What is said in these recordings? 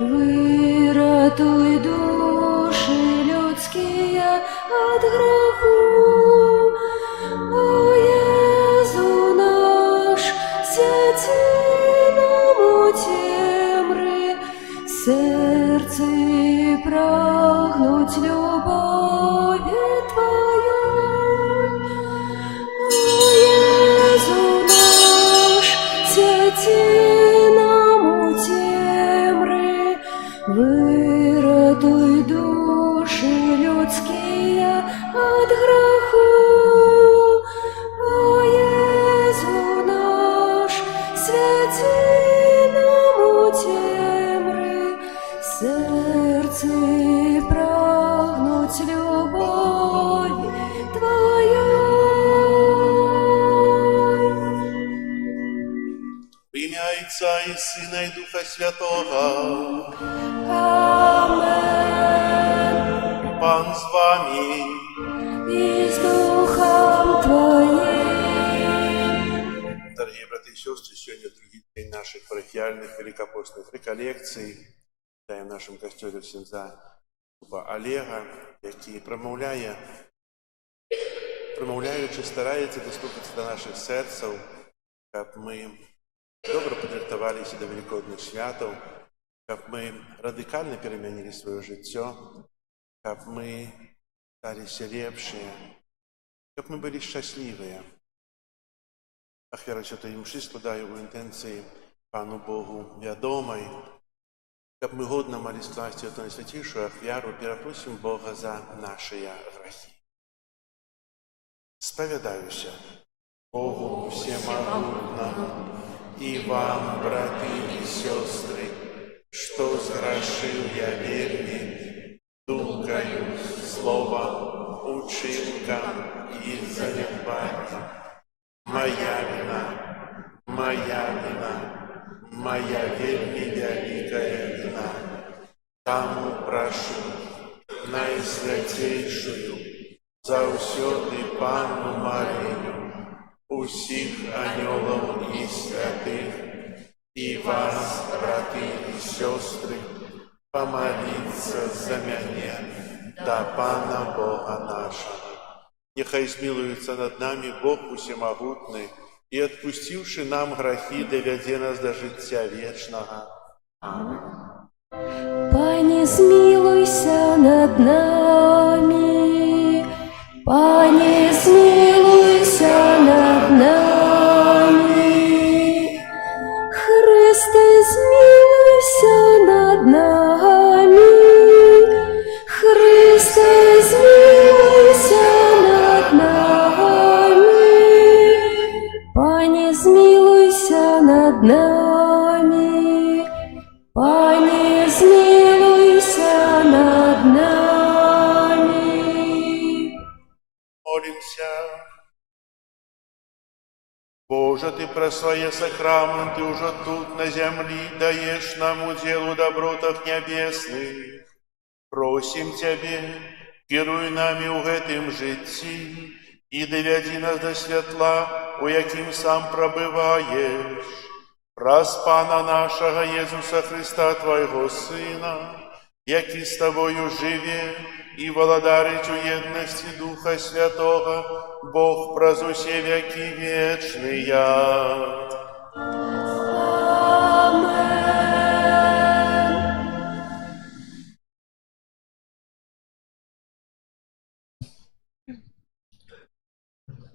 Виратуй душі людські от греху. О Єзу наш, святи нам у темри, серце прагнуть любові Твоей. О Єзу наш, святи нам у темри, виратуй душі людські от греху. О Єзу наш, святи нам у темри, серце прагнуть любові Твоей. В ім'я Отця і Сина, і Духа Святого. Амен. Пан з вами. И с Духом Твоим. Дорогі брати і сестри, сьогодні другий день наших парафіальних великопостних реколекцій. Вітаємо в нашому костьолі ксенза Олега, який промовляючи, старається достукатися до наших серців, щоб ми добре підготувалися до Великодних святів, щоб ми радикально перемінили своє життя, щоб ми сталися ліпші, щоб ми були щасливі. Ахвяра Святої Мши складаю у інтенції Пану Богу відомої, щоб ми годно мали скласти эту найсвятейшую ахвяру, перепросим Бога за наши грехи. Споведаюся Богу всемогутному и вам, браты и сестры, что сгрешил я вельми, думкою, словом, учинком и занедбанием. Моя вина, моя вельми великая вина. Тому прошу найсвятейшую, заусёды Панну Марию, усіх анёлов и святых, и вас, браты и сестры, помолиться за меня до Пана Бога нашего. Нехай смилуется над нами Бог Всемогутный, и, отпустивший нам грехи, доведе нас до життя вечного. Аминь. Пане, смилуйся над нами, Пане, смилуйся над нами, Христе, смилуйся над нами, Христе, смилуйся над нами, Пане, смилуйся над нами, Пане, смилуйся над нами. Молимся. Боже, Ты про свои сакраменты уже тут на земле даешь нам уделу добротах небесных. Просим Тебе, керуй нами у гэтым житті и доведи нас до святла, у яким сам пробываешь. Праз Пана нашего Иисуса Христа, Твоего Сына, які з тобою живе і володарить у єдності Духа Святого, Бог праз усе веки вечные.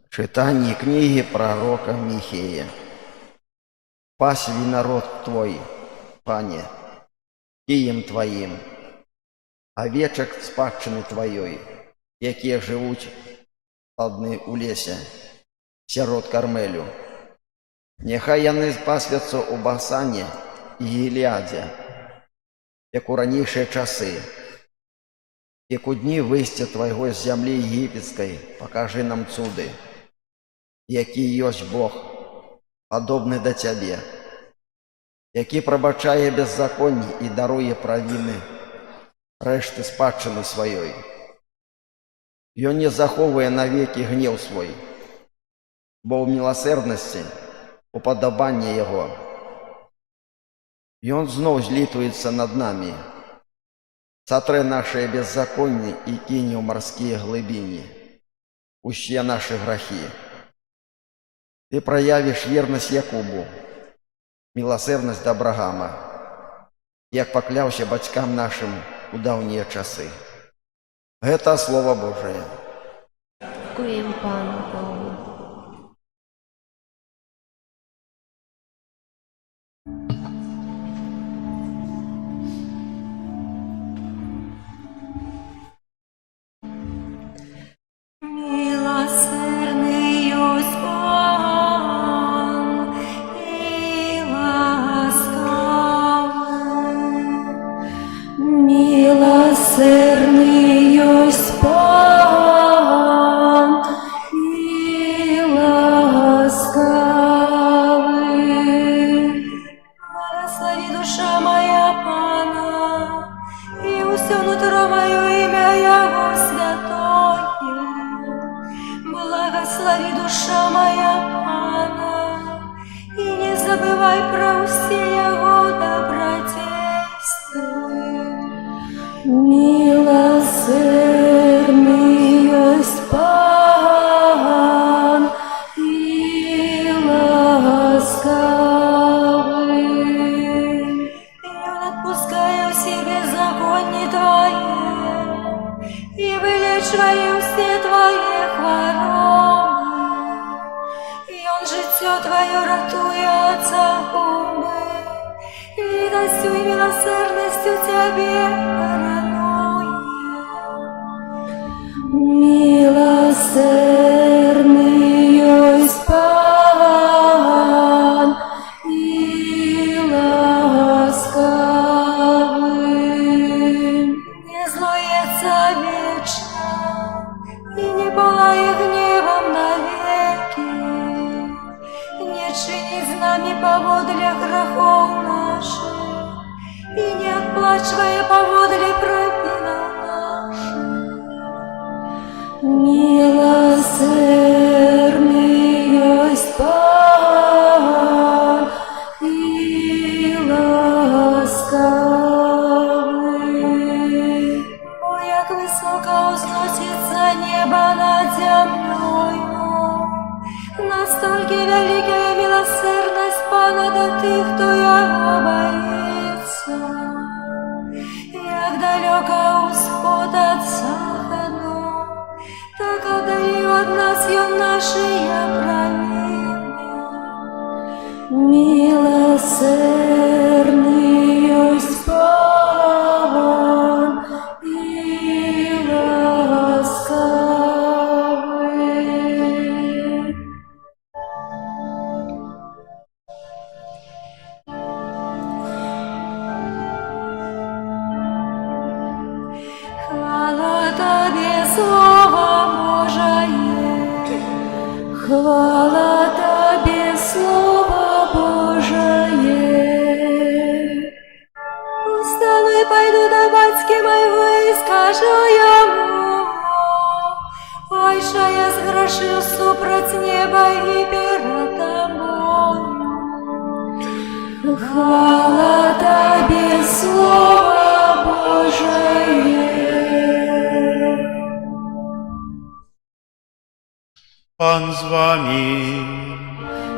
Читание книги пророка Михея. «Паси народ Твой, Пане, кием Твоим, овечек спадчыны Твоей, якія живуть одни у лесе, сярод Кармелю. Нехай яны пасвяцца у Басане і Гілеадзе, як у ранейшыя часы, як у дні выйсця Твайго з зямлі егіпецкай, пакажы нам цуды, які ёсць Бог, падобны да Цябе, які прабачае беззаконні і даруе правіны рэшты спадчыны сваёй. Ён не захоўвае навекі гнеў свой, бо ў міласэрнасці упадабанне Яго. Ён зноў злітуецца над намі, сатрэ нашыя беззаконні і кіне ў марскія глыбіні, усе нашы грахі. Ты праявіш вернасць Якубу, міласэрнасць да Абрагама, як пакляўся бацькам нашым у даўнія часы». Гэта Слова Божае. Дякуємо Пану Богу. Милосердний єсть Пан і ласкавий. Милосердний єсть Пан і ласкавий. Благослови душа моя Пана, і усе нутро моє ім'я Його святое. Благослови душа моя Пана, и не забывай про все Его добродетели. Милосердный есть Пан и ласкавый. И Он отпускает все беззаконие Твое и вылечивает все Твои хворобы. И Он життя Твое ратує от загуби, відастю і милосердністю Тебе коронує. Милосердний єсть Пан і ласкавий. Не злується вічно і не палає гневом навеки, не чинить з нами поводле грехов наших и не отплачивая поводле провинов наших. Милосердный есть Пан и ласкавый. О, як высоко узносится небо над землею, настолько великая милосердность Пана до тих, хто Його боїться. Як далеко усход от заходу, так отдалил от нас Ён наші провини. Милосердний єсть Пан і ласкавий. Хвала Тобі, Слово Божие, хвала Тобі, Слово Божие. Устану и пойду до батьки моего и скажу ему: ой, що я згрішив супроть неба і перед Тобою. Хвала Тобі, Слово Божие. Пан з вами.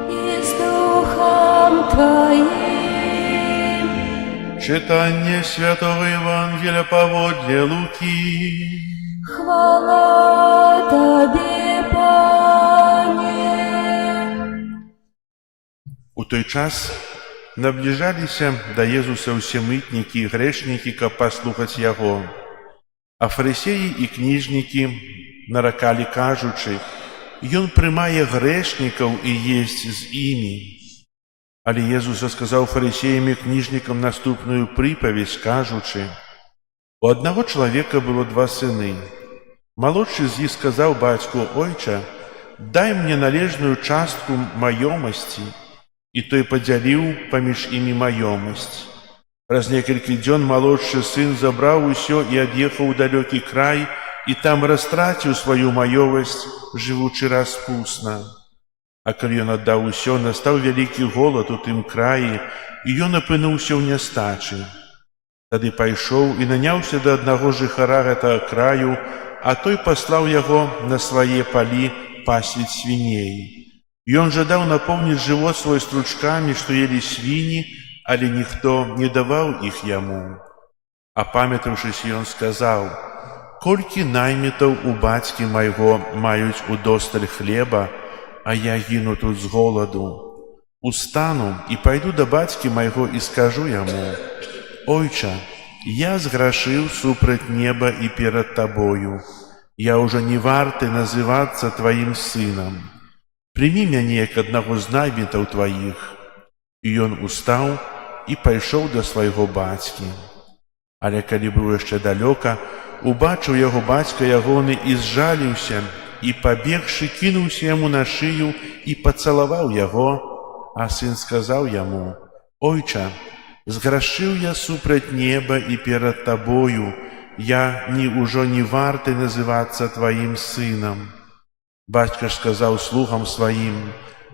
І з Духом Твоїм. Читання Святого Євангелія паводле Луки. Хвала Тобі, Пане. У той час наближаліся да Езуса ўсе мытнікі і грэшнікі, каб паслухаць яго. А фарысеі і кніжнікі наракалі, кажучы: «Ён прымае грэшнікаў і есць з імі». Але Езус расказаў фарысеям і кніжнікам наступную прыпаведзь, кажучы: «У аднаго чалавека было два сыны. Малодшы з іх сказаў бацьку: «Ойча, дай мне належную частку маёмасці». І той падзяліў паміж імі маёмасць. Праз некалькі дзён малодшы сын забраў усё і ад'ехаў у далёкі край, і там растраціў сваю маёмасць, жывучы распусна. А калі ён аддаў усё, настаў вялікі голад у тым краі, і ён апынуўся ў нястачы. Тады пайшоў і наняўся да аднаго жыхара гэтага краю, а той паслаў яго на свае палі пасвіць свіней. Ён жадаў напоўніць жывот свой стручкамі, што елі свіні, але ніхто не даваў іх яму. Апамятаўшыся, ён сказаў: «Колькі наймітаў у бацькі майго маюць удосталь хлеба, а я гіну тут з голаду. Устану і пайду да бацькі майго і скажу яму: Ойча, я зграшыў супраць неба і перад табою. Я ўжо не варты называцца тваім сынам. Прымі мяне як аднаго з наймітаў тваіх». І ён устаў і пайшоў да свайго бацькі. Але калі быў яшчэ далёка, убачыў яго бацька ягоны і зжаліўся, і, пабегшы, кінуўся яму на шыю і пацалаваў яго. А сын сказаў яму: «Ойча, зграшыў я супраць неба і перад табою, я ўжо не варты называцца тваім сынам». Бацька ж сказаў слугам сваім: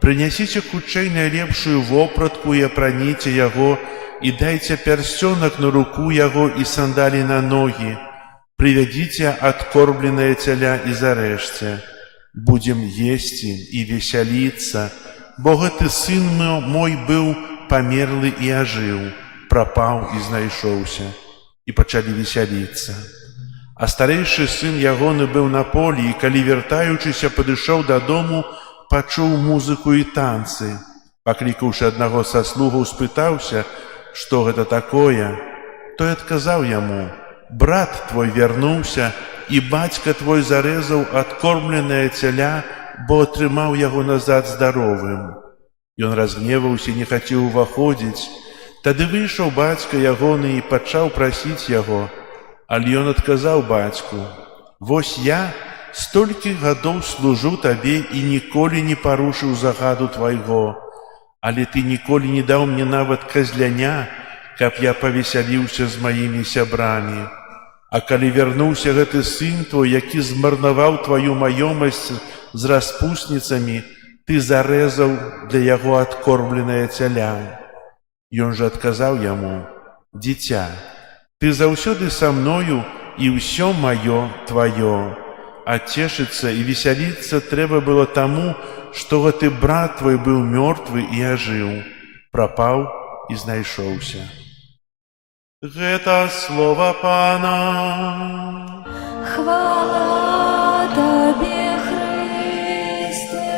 «Прынясіце хутчэй найлепшую вопратку і апраніце яго, і дайце пярсцёнак на руку яго і сандалі на ногі. Прывядзіце адкормленае цяля і зарэжце. Будзем есці і весяліцца, бо гэты сын мой быў памерлы і ажыў, прапаў і знайшоўся». І пачалі весяліцца. А старэйшы сын ягоны быў на полі, і калі, вяртаючыся, падышоў дадому, пачуў музыку і танцы. Паклікаўшы аднаго са слугаў, спытаўся, што гэта такое. Той адказаў яму: «Брат твой вярнуўся, і бацька твой зарэзаў адкормленае цяля, бо атрымаў яго назад здаровым». Ён разгневаўся, не хацеў уваходзіць. Тады выйшаў бацька ягоны і пачаў прасіць яго. Але ён адказаў бацьку: «Вось я столькі гадоў служу табе і ніколі не парушыў загаду твайго, але ты ніколі не даў мне нават казляня, каб я павесяліўся з маімі сябрамі. А калі вярнуўся гэты сын твой, які змарнаваў тваю маёмасць з распусніцамі, ты зарэзаў для яго адкормленае цяля». Ён жа адказаў яму: «Дзіця, ты заўсёды са мною, і ўсё маё тваё. А цешыцца і весяліцца трэба было таму, што гэты брат твой быў мёртвы і ажыў, прапаў і знайшоўся». Гэта слова Пана. Хвала Тобі, Христе.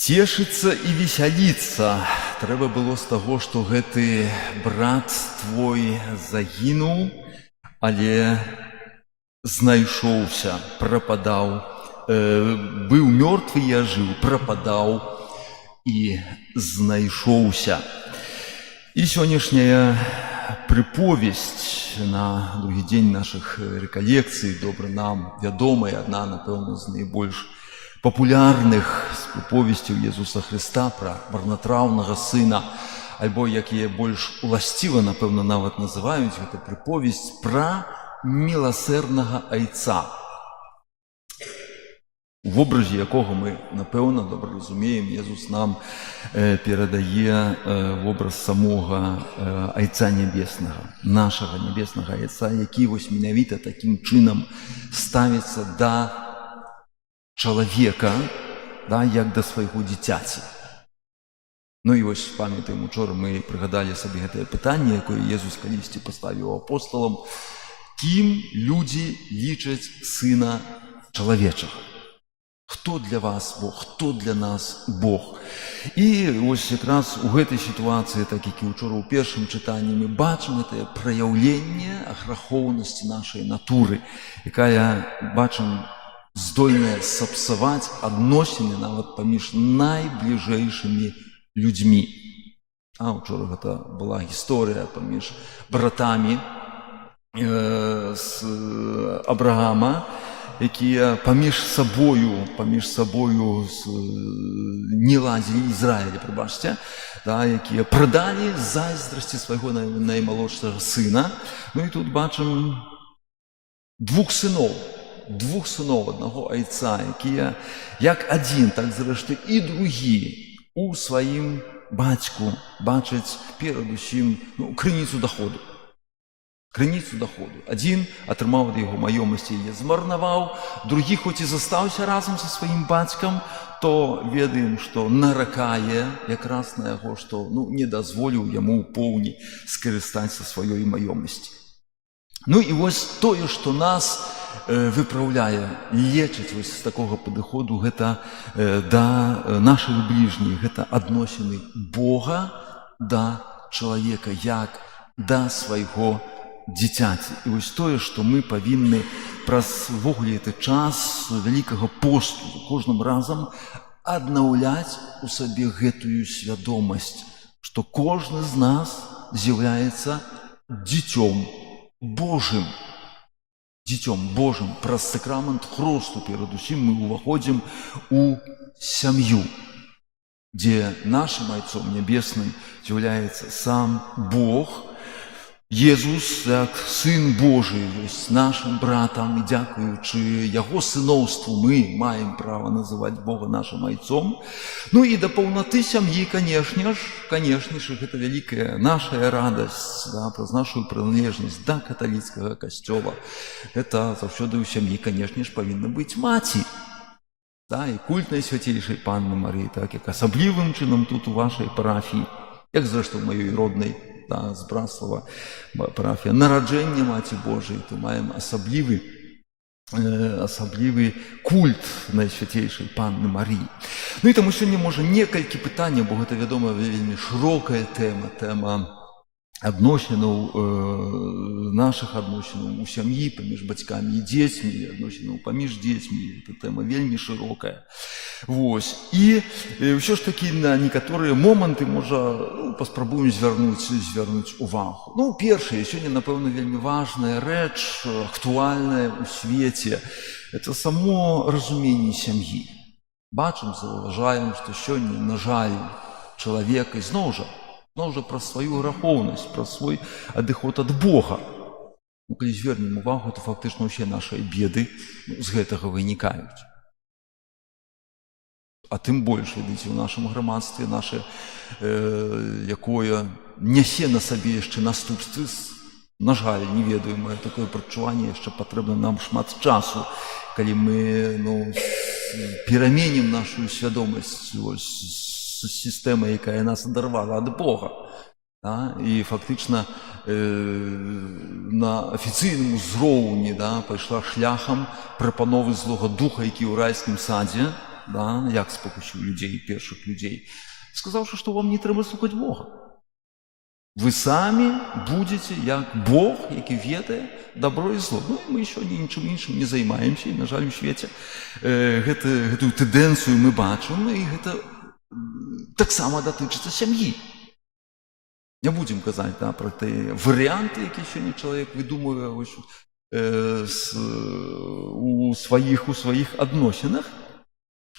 Цешыцца і весяліцца трэба было з таго, што гэты брат твой загінуў, але знайшоўся, прападаў, быў мёртвы і ажыў, прападаў і знайшоўся. І сённяшняя прыповесць на другі дзень нашых рэкалекцый, добра нам вядомая, адна, напэўна, з найбольш папулярных з прыповесцяў Езуса Хрыста пра марнатраўнага сына, альбо, як яе больш уласціва, напэўна, нават называюць, гэта прыповесць пра міласэрнага айца. в образі якого ми, напевно, добре розуміємо, Єсус нам передає в образ самого Айця Небесного, нашого Небесного Айця, який ось менавіта таким чином ставиться до чоловіка, да, як до свого дитяті. Ну і ось, пам'ятаємо, вчора ми пригадали собі це питання, яке Єсус колись поставив апостолам. Ким люди лічать Сина Чоловічого? Хто для вас Бог? Хто для нас Бог? І ось якраз у цій ситуації, так як і вчора у першому читанні, ми бачимо це проявлення гріховності нашої натури, яка, бачимо, здольна сапсувати відносини навіть поміж найближчими людьми. А вчора це була історія поміж братами з Авраама, які поміж собою не ладили Ізраїля, пробачте, да, які продали з заздрості свого наймолодшого сина. Ну і тут бачимо двох синов одного Айця, які як один, так зрештою і другі у своїм батьку бачать передусім криницю доходу. Один отримав від його майомості і змарнував, другий, хоч і застався разом зі своїм батьком, то ведаємо, що наракає якраз на його, що не дозволив йому повні скористатися своєї майомості. Ну і ось те, що нас виправляє, лечить ось з такого підходу, це до наших ближніх, це відносини Бога до чоловіка, як до свого дитяті. І ось те, що ми повинні праз цей час Великого посту кожним разом відновляти у собі гэтую свідомість, що кожен з нас з'являється дитям Божим. Праз сакрамент хресту передусім ми уваходимо у сім'ю, де нашим Отцом Небесним з'являється сам Бог, Єсус, як Син Божий, ось нашим братом, і дякуючи Його синовству, ми маємо право називати Бога нашим Отцом. Ну і до повноти сім'ї, конечно ж, це велика наша радость, да, про нашу приналежність до католицького костюла. Це завжди у сім'ї, конечно ж, повинна бути мати. Да, і культ Найсвятейшої Панни Марії, так як особливим чином тут у вашій парафії, як зрештою в моїй родній, да, з Братслава парафія, народження Маті Божої, то маємо особливий культ Найсвятейшої Панни Марії. Ну і тому сьогодні, може, некалькі питань, бо це, відомо, вельми широка тема адносінаў, наших адносінаў у сям'і паміж бацькамі і дзецьмі, адносінаў паміж дзецьмі. Гэта тэма вельмі шырокая. Вось. І ўсё ж такі на некаторыя моманты, можа, паспрабуем звярнуць увагу. Ну, першае, сёння, напэўна, вельмі важная рэч, актуальная ў свеце, это само разуменне сям'і. Бачым, заўважаем, што сёння, на жаль, чалавек ізноў жа пра сваю грахоўнасць, пра свой адыход ад Бога. Ну, калі звернем увагу, то фактычна ўсе нашыя беды з гэтага вынікаюць. А тым больш, ведаеце, у нашым грамадстве наше, якое нясе на сабе яшчэ наступствы, на жаль, не ведаю, мае такое прадчуванне, яшчэ патрэбна нам шмат часу, калі мы пераменім нашу свядомасць сістэма, якая нас адарвала ад Бога. Да? І фактычна на афіцыйным узроўні, да, пайшла шляхам прапановы злога духа, які ў райскім садзе, да, як спакусіў людзей, першых людзей, сказаўшы, што вам не трэба слухаць Бога. Вы самі будзеце як Бог, які ведае добро і зло. Ну і мы сёння нічым іншым не займаемся, і, на жаль, у свеце гэтую тэндэнцыю мы бачым, і гэта таксама датычыцца сям'і. Не будзем казаць, да, пра тыя варыянты, якія сёння чалавек выдумвае у сваіх адносінах,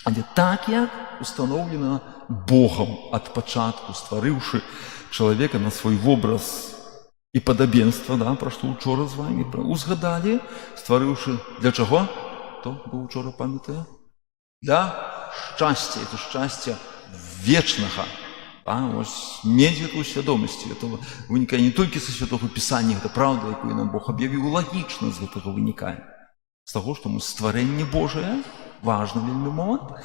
але так, як устаноўлена Богам ад пачатку, стварыўшы чалавека на свой вобраз і падабенства, да, пра што учора з вамі узгадалі, стварыўшы для чаго? Хто быў учора, памятае? для шчасця, это шчасце вечнага. Ось мець гэтую свядомасць, это вынікае не толькі са Святога Пісання, гэта праўда, якую нам Бог аб'явіў, лагічна з гэтага вынікае. З таго, што мы стварэнне Божае, важны вельмі момант,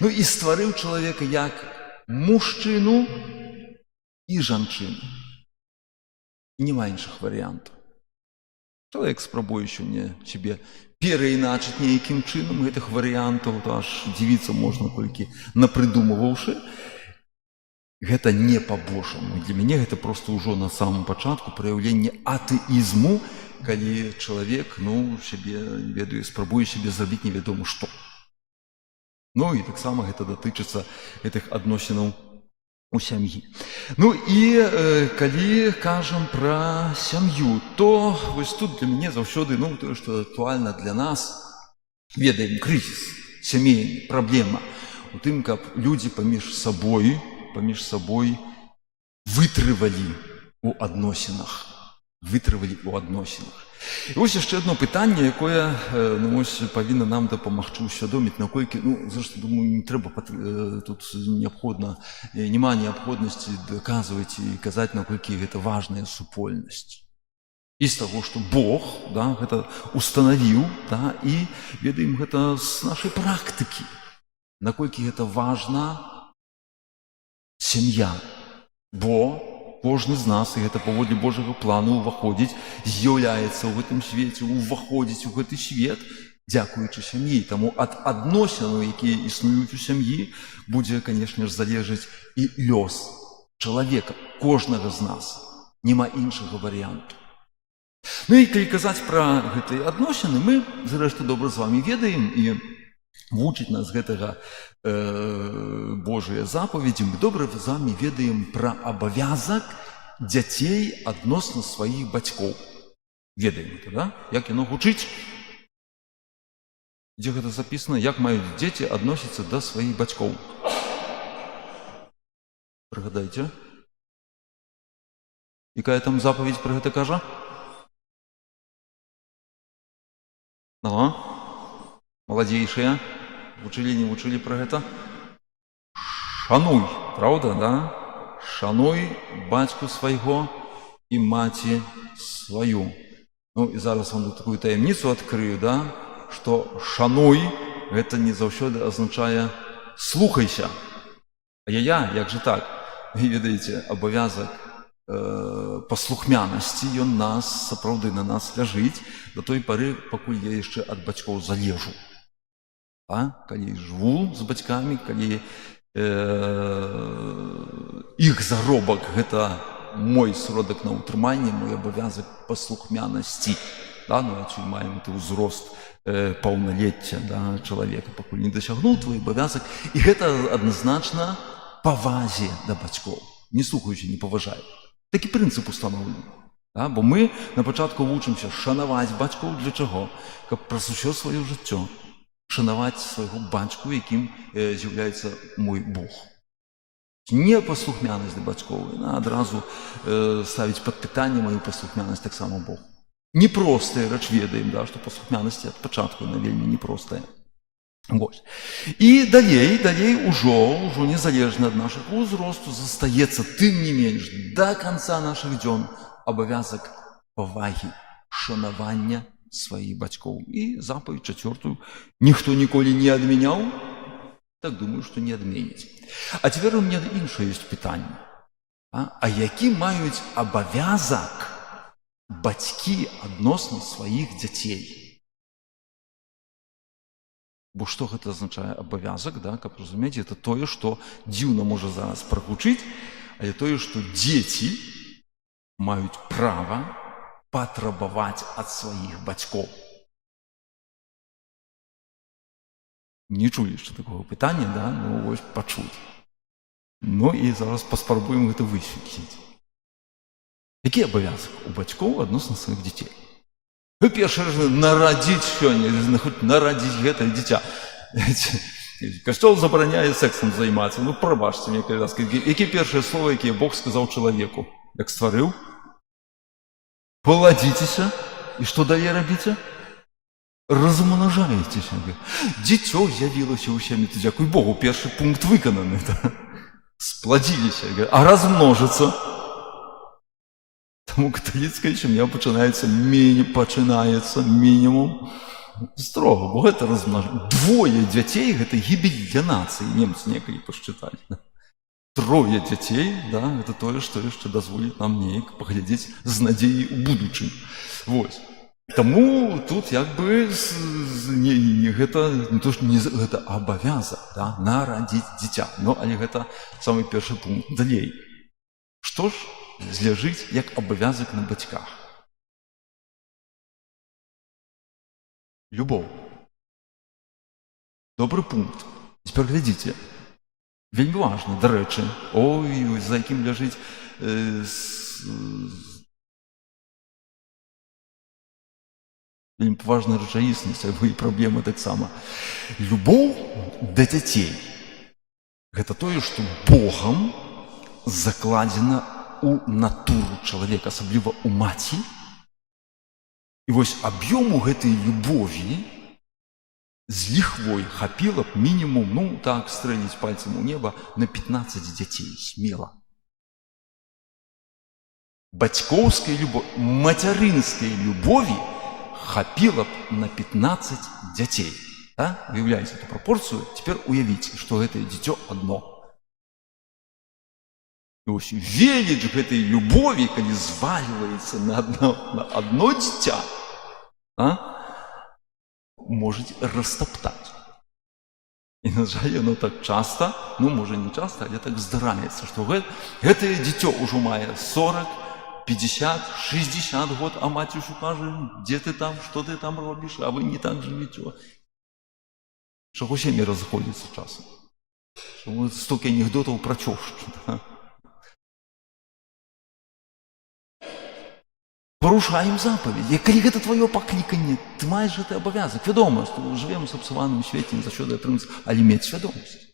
ну і стварыў чалавека як мужчыну і жанчыну. Нема іншых варыянтаў. Чалавек спрабуе сёння сябе перайначыць нейкім чынам, гэтых варыянтаў аж дзівіцца можна толькі напрыдумываўшы. Гэта не па-божаму. Для мяне гэта проста ўжо на самым пачатку праяўленне атэізму, калі чалавек, сябе, ведаю, спрабуе сябе зрабіць невядома што. Ну і таксама гэта датычыцца гэтых адносінаў у сям'і. Ну і калі кажам пра сям'ю, то вось тут для мяне заўсёды, тое, што актуальна для нас, ведаем, крызіс, сямейны, праблема у тым, каб людзі паміж сабой вытрывалі ў адносінах. І вось яшчэ адно пытанне, якое павінна нам дапамагчы усвядоміць, наколькі, зрэшты, думаю, не трэба тут няма неабходнасці даказваць і казаць, наколькі гэта важная супольнасць. І з таго, што Бог гэта устанавіў, і ведаем гэта з нашай практыкі, наколькі гэта важна сям'я, бо кожны з нас, і гэта паводле Божага плану, уваходзіць, з'яўляецца ў гэтым свеце, уваходзіць у гэты свет, дзякуючы сям'і. Таму ад адносінаў, якія існуюць у сям'і, будзе, канешне ж, залежаць і лёс чалавека, кожнага з нас. Няма іншага варыянту. Ну і калі казаць пра гэтыя адносіны, мы, зрэшты, добра з вамі ведаем, і вучыць нас гэтага Божыя запаведзі, мы добра з вамі ведаем пра абавязак дзяцей адносна сваіх бацькоў. Ведаем гэта, як яно гучыць? Дзе гэта запісана? Як маюць дзеці адносіцца да сваіх бацькоў? Прыгадайце. Якая там запаведь пра гэта кажа? Маладзейшыя. Вучылі, не вучылі пра гэта? Шануй, праўда, да? Шануй бацьку свайго і маці сваю. І зараз вам такую таямніцу адкрыю, да? Што шануй, гэта не заўсёды азначае слухайся. Як же так? Ви ведаеце, абавязак паслухмянасці, ён сапраўды на нас ляжыць да той пары, пакуль я яшчэ ад бацькоў залежу. Калі жыву з бацькамі, калі іх заробак гэта мой сродак на ўтрыманне, мой абавязак паслухмянасці. Адсюль маем ўзрост паўналецця чалавека, пакуль не дасягнуў твой абавязак. І гэта адназначна павазе да бацькоў. Не слухаючы, не паважаю. Такі прынцып устаноўлены. Бо мы на пачатку вучымся шанаваць бацькоў для чаго? Каб праз усё сваё жыццё шанаваць свайго бацьку, якім з'яўляецца мой Бог. Не паслухмянасць да бацькоў, адразу ставіць пад пытанне маю паслухмянасць таксама Богу. Непростая рэч, ведаем, што паслухмянасць ад пачатку яна вельмі непростая. І далей ужо незалежна ад нашага ўзросту застаецца, тым не менш, да канца нашых дзён абавязак павагі, шанавання сваіх бацькоў. І запаведь чацвёртую ніхто ніколі не адмяняў, так думаю, што не адменіць. А цяпер у мяне іншае ёсць пытанне. А які маюць абавязак бацькі адносна сваіх дзяцей? Бо што гэта азначае абавязак, каб разумець, это тое, што дзіўна можа зараз прагучыць, але тое, што дзеці маюць права патрабаваць ад сваіх бацькоў. Не чулі яшчэ такога пытання, вось пачуць. І зараз паспрабуем гэта высветліць. Які абавязак у бацькоў адносна сваіх дзяцей? Першае, нарадзіць сёння, хоць нарадзіць гэтае дзіця. Касцёл забараняе сексам займацца. Прабачце мне, калі ласка, які першае слова, якія Бог сказаў чалавеку, як стварыў? Паладзіцеся, і што далей рабіце? размножаетесь. Дитё з'явилося ў сям'і. Дзякуй Богу, першы пункт выкананы. Сплодзіліся. А размножыцца? Таму каталіцкая сям'я пачынаецца мінімум строга, бо гэта размножанне. 2 дзяцей – гэта гібель для нацыі. Немцы некалі пашчыталі. 3 дзяцей, гэта тое, што яшчэ дазволіць нам неяк паглядзець з надзеяй у будучыню. Вось. Таму тут як бы гэта абавязак, нарадзіць дзіця. Але гэта самы першы пункт. Далей. Што ж ляжыць як абавязак на бацьках? Любоў. Добры пункт. Цяпер глядзіце. Вельмі важна, дарэчы, за якім ляжыць вельмі важная рэчаіснасць, і праблема таксама. Любоў да дзяцей – гэта тое, што Богам закладзена у натуру чалавека, асабліва ў маці. І вось аб'ёму гэтай любові з ліхвой хапіла б мінімум, стрэліць пальцам у неба, на 15 дзяцей, смела. Бацькоўскай любові, мацярынскай любові хапіла б на 15 дзяцей. Уяўляеце эту прапорцыю? Цяпер уявіце, што гэтае дзіцё адно. І вось веліч гэтай любові, калі звальваецца на адно дзіця, можа растаптаць. І, на жаль, яно так часта, можа не часта, але так здараецца, што гэтае дзіцё ўжо мае 40, 50, 60 год, а маці ўжо кажа: дзе ты там, што ты там робіш, а вы не так жывіце. Чаго сям'і разыходзяцца часам? Столькі анекдотаў пра цёшчу. Парушаем запаведь. Калі гэта твоё пакліканне, ты маеш гэты абавязак. Вядома, што жывем у сапсаваным свеце, не заўсёды атрымаецца, але мець свядомасць.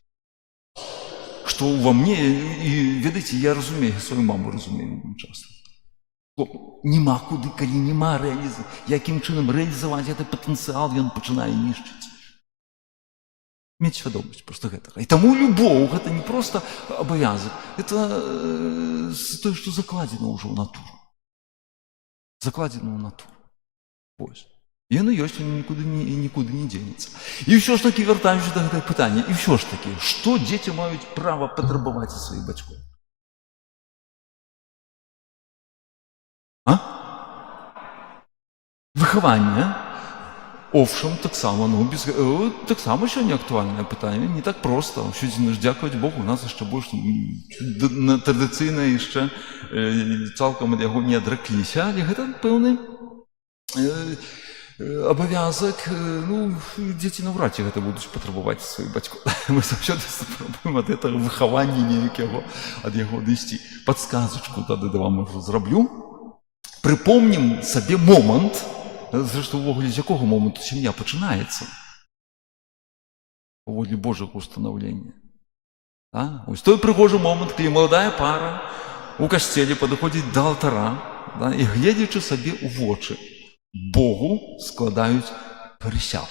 Што ўва мне, і ведаеце, я разумею, сваю маму разумею часта. Нема куды, калі нема якім чынам рэалізаваць гэты патэнцыял, ён пачынае нішчыць. Мець свядомасць проста гэтага. І таму любоў гэта не проста абавязак, гэта тое, што закладзена ўжо ў натуру. Закладзена ў натуру. Вось. Яно ёсць, нікуды не дзенецца. І ўсё ж такі, вяртаючы да гэтага пытання, і ўсё ж такі, што дзеці маюць права патрабаваць ад сваіх бацькоў? Выхаванне. Овшам, таксама, таксама сёння актуальнае пытанне, не так проста. Дзякаваць Богу, у нас яшчэ больш традыцыйна яшчэ цалкам ад яго не адракліся, але гэта пэўны абавязак. Дзеці наўрад ці гэта будуць патрабаваць сваіх бацькоў. Мы заўсёды спрабуем ад гэтага выхавання неяк ад яго адысці. Падсказачку тады вам ужо зраблю. Прыпомнім сабе момант, зрэшты, увогуле, з якога моманту сям'я пачынаецца паводле Божага ўстанаўлення. Вось той прыгожы момант, калі маладая пара у касцеле падыходзіць да алтара і, гледзячы сабе ў вочы, Богу складаюць прысягу.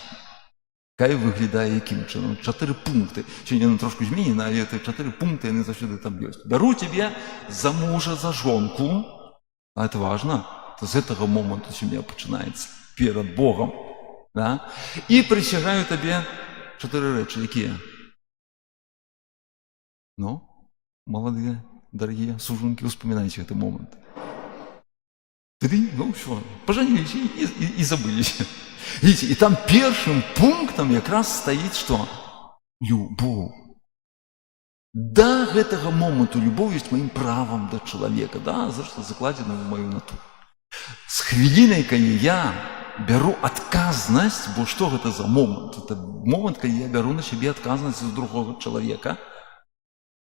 Якая выглядае якім чынам? 4 пункты. Сёння яна трошку зменена, але 4 пункты яны заўсёды там ёсць. Бяру цябе за мужа, за жонку. Гэта важна. З гэтага моманту сям'я пачынаецца перад Богом. І прысягаю табе 4 рэчы. Якія? Маладыя, дарагія сужанкі, успамінайце гэты момант. Тады, ўсё, пажаніліся і забыліся. І там першым пунктам якраз стаіць што? Любоў. Да гэтага моманту любоў ёсць маім правам да чалавека, зрэшты, закладзена ў маю натуру. З хвілінай, калі я бяру адказнасць, бо што гэта за момант? Гэта момант, калі я бяру на сябе адказнасць за другога чалавека,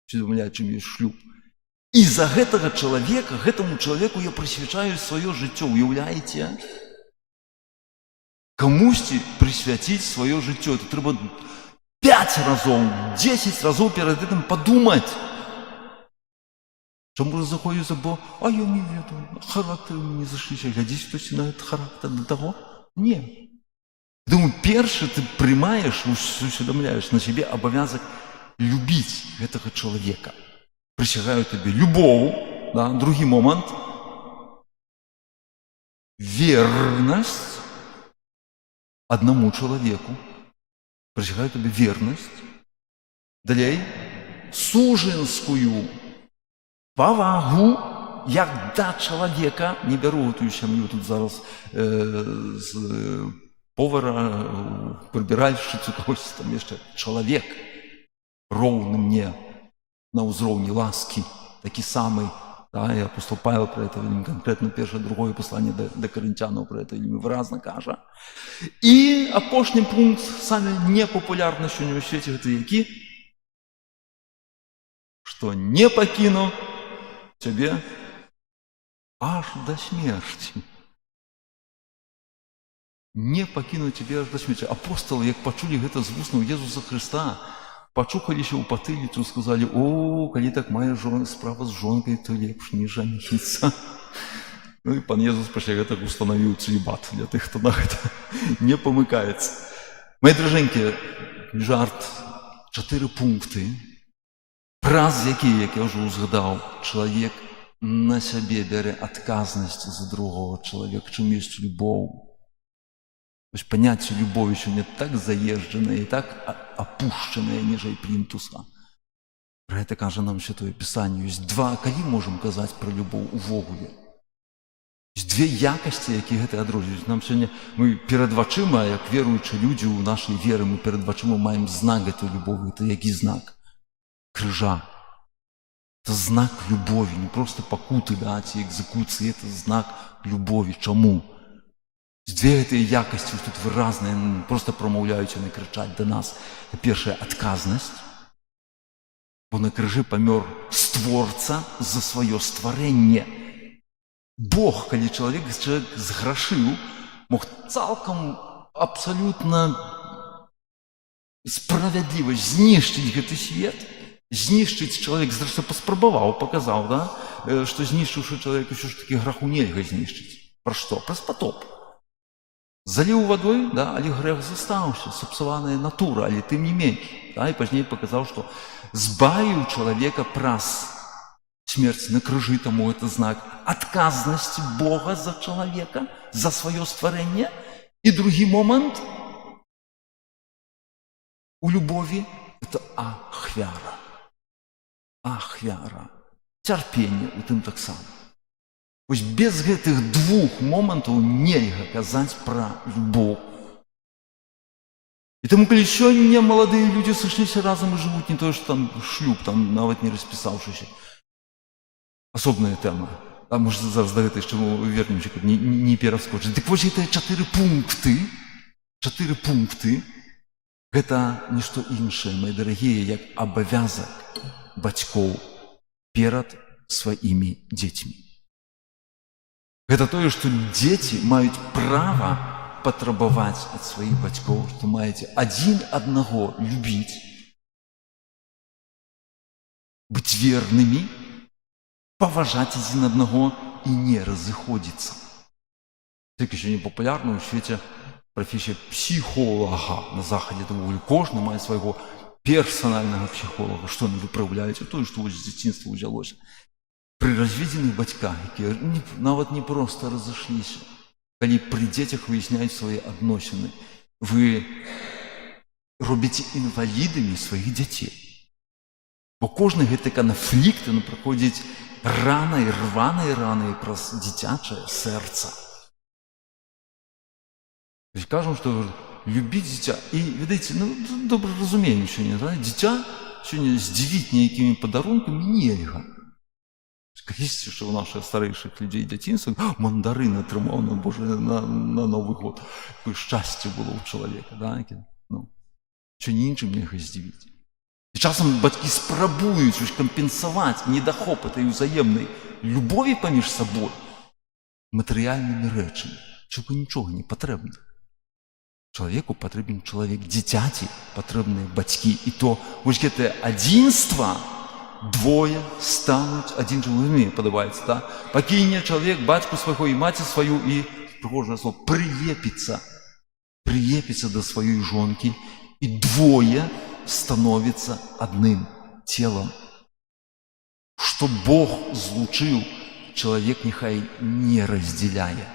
чым ёсць шлюб. І за гэтага чалавека, гэтаму чалавеку я прысвячаю сваё жыццё. Уяўляеце? Камусьці прысвяціць сваё жыццё. Это трэба 5 разоў, 10 разоў перад гэтым падумаць. Чаму заходзіцца, бо я не ведаю, характары не зашліся. Глядзіць хтось на гэты характар да таго? Не. Думаю, перше ты приймаєш, усвідомляєш на себе обов'язок любити этого чоловіка. Присягаю тобі любов, да? Другий момент – вірність одному чоловіку. Присягаю тобі вірність. Далі – суженську повагу, як до чоловіка. Не беру ту сім'ю тут зараз з повара, прибиральщицю, когось там jeszcze. Чоловік ровный мне на узроўні ласки, такі самый. Да, и апостол Павел про это вельми конкретно, первое, другое послание до Коринтянам про это вельми выразно каже. И апошний пункт, самый непопулярный сьогодні у світі, это які? Что не покину тебе аж до смерти. Не покину тебе аж до смерти. Апостолы, як почули гэта з вуснаў Єсуса Христа, пачухаліся ў патыліцу, сказали: о, калі так мае справа з жонкай, то лепш не жаніцца. Ну і пан Єсус пасля гэтага устанавіў цэлібат для тых, хто на гэта не памыкаецца. Мае дражэнькі, жарт, 4 пункты, праз якія, як я ўжо узгадаў, чалавек на сябе бярэ адказнасць за другого чалавека, чым ёсць любоў. То есть понятие любові сьогодні так заезженное и так опущенное ніжэй плінтуса. Про это каже нам Святое Писание. Есть два, калі можем казаць про любоў увогуле. Есть две якости, якія гэта адрозніваюць. Нам сьогодні, мы перед вачыма, як веруючыя людзі ў нашай веры, мы перед вачыма маем знак этой любові. Это які знак? Крыжа. Это знак любові, не просто пакуты, да, ці экзекуцыі, это знак любові. Чаму? Две гэтыя якасці тут выразныя, просто промаўляюць, яны крычаць да нас. Першая – адказнасць, бо на крыжы памёр створца за сваё стварэнне. Бог, калі чалавек зграшыў, мог цалкам абсалютна справядліва знішчыць гэты свет, знішчыць чалавек, зрэшты, паспрабаваў, паказаў, да? Што знішчыўшы чалавек, усё ж такі граху нельга знішчыць. Пра што? Праз патоп. Заліў вадой, да, але грэх застаўся, сапсаваная натура, але тым не менш. Да, і пазней паказаў, што збавіў чалавека праз смерць на крыжы, таму это знак адказнасці Бога за чалавека, за сваё стварэнне. І другі момант у любові – это ахвяра. Ахвяра. Цярпенне у тым таксама. Вось без гэтых двух момантаў нельга казаць пра любоў. І таму, калі сёння маладыя людзі сышліся разам і жывуць, не тое, што там шлюб, там нават не распісаўшыся. Асобная тэма. А можа, зараз да гэтай яшчэ вернемся, каб не пераскочыць. Дык вось гэтыя 4 пункты, гэта нішто іншае, мае дарагія, як абавязак бацькоў перад сваімі дзецьмі. Гэта тое, што дзеці маюць права патрабаваць ад сваіх бацькоў, што маеце адзін аднаго любіць, быць вернымі, паважаць адзін аднаго і не разыходзіцца. Так еще не папулярна ў свеце прафесія псіхолага. На захадзе таму кожны мае свайго персанальнага псіхолага. Што яны выпраўляюць? Тое, што з дзяцінства ўзялося. Пры разведзеных бацьках, якія нават не проста разышліся, калі пры дзецях выясняюць свае адносіны, вы робіце інвалідамі сваіх дзяцей. Бо кожны гэты канфлікт, ён праходзіць ранай, рванай ранай праз дзіцячае сэрца. Кажам, што любіць дзіця. І, ведаеце, добра разумеем сёння, дзіця сёння здзівіць нейкімі падарункамі нельга. Калісьці, што ў нашых старэйшых людзей дзяцінства мандарын атрымаў, Боже, на Новы год. Такое шчасце было ў чалавека, да? Сёння іншым нельга здзівіць. І часам бацькі спрабуюць кампенсаваць недахоп этой узаемнай любові паміж сабой матэрыяльнымі рэчамі. Чаго нічога не патрэбна. Чалавеку патрэбен чалавек, дзіцяці патрэбныя бацькі. І то вось гэтае адзінства, двое стануць адзін чалавек. Мне падабаецца, да? Пакіне чалавек бацьку свайго і маці сваю і, прыгожае слово, прылепіцца. прилепится до своей жонки, и двое становятся одним телом. Что Бог злучил, человек нехай не разделяя.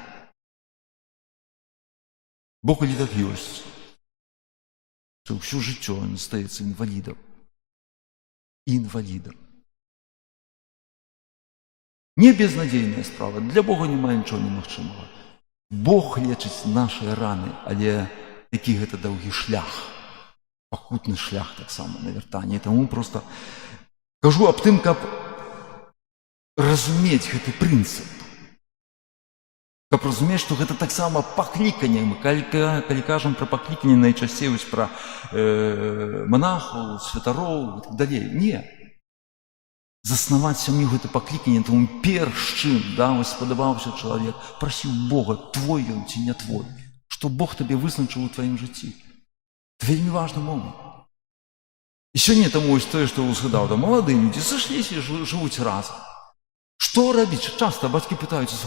Бог или так есть, что всю життя он остается инвалидом. Інвалідом. Не безнадійна справа. Для Бога немає нічого немагчымага. Бог лечыць наші раны, але які гэта доўгі шлях, пакутны шлях таксама навяртання. Таму просто кажу аб тым, каб разумець гэты прынцып. Каб разумець, што гэта таксама пакліканне. Мы, калі кажам пра пакліканне, найчасцей вось пра монахаў, святароў і так далей. Не. Заснаваць сям'ю гэта пакліканне, таму перш чым, вось спадабаўся чалавек, прасіў Бога, твой ён ці не твой, што Бог табе вызначыў у тваім жыцці. Це вельмі важны момант. І сёння таму вось тое, што узгадаў, маладыя людзі сышліся і жывуць разам. Што рабіць? Часта бацькі пытаюцца,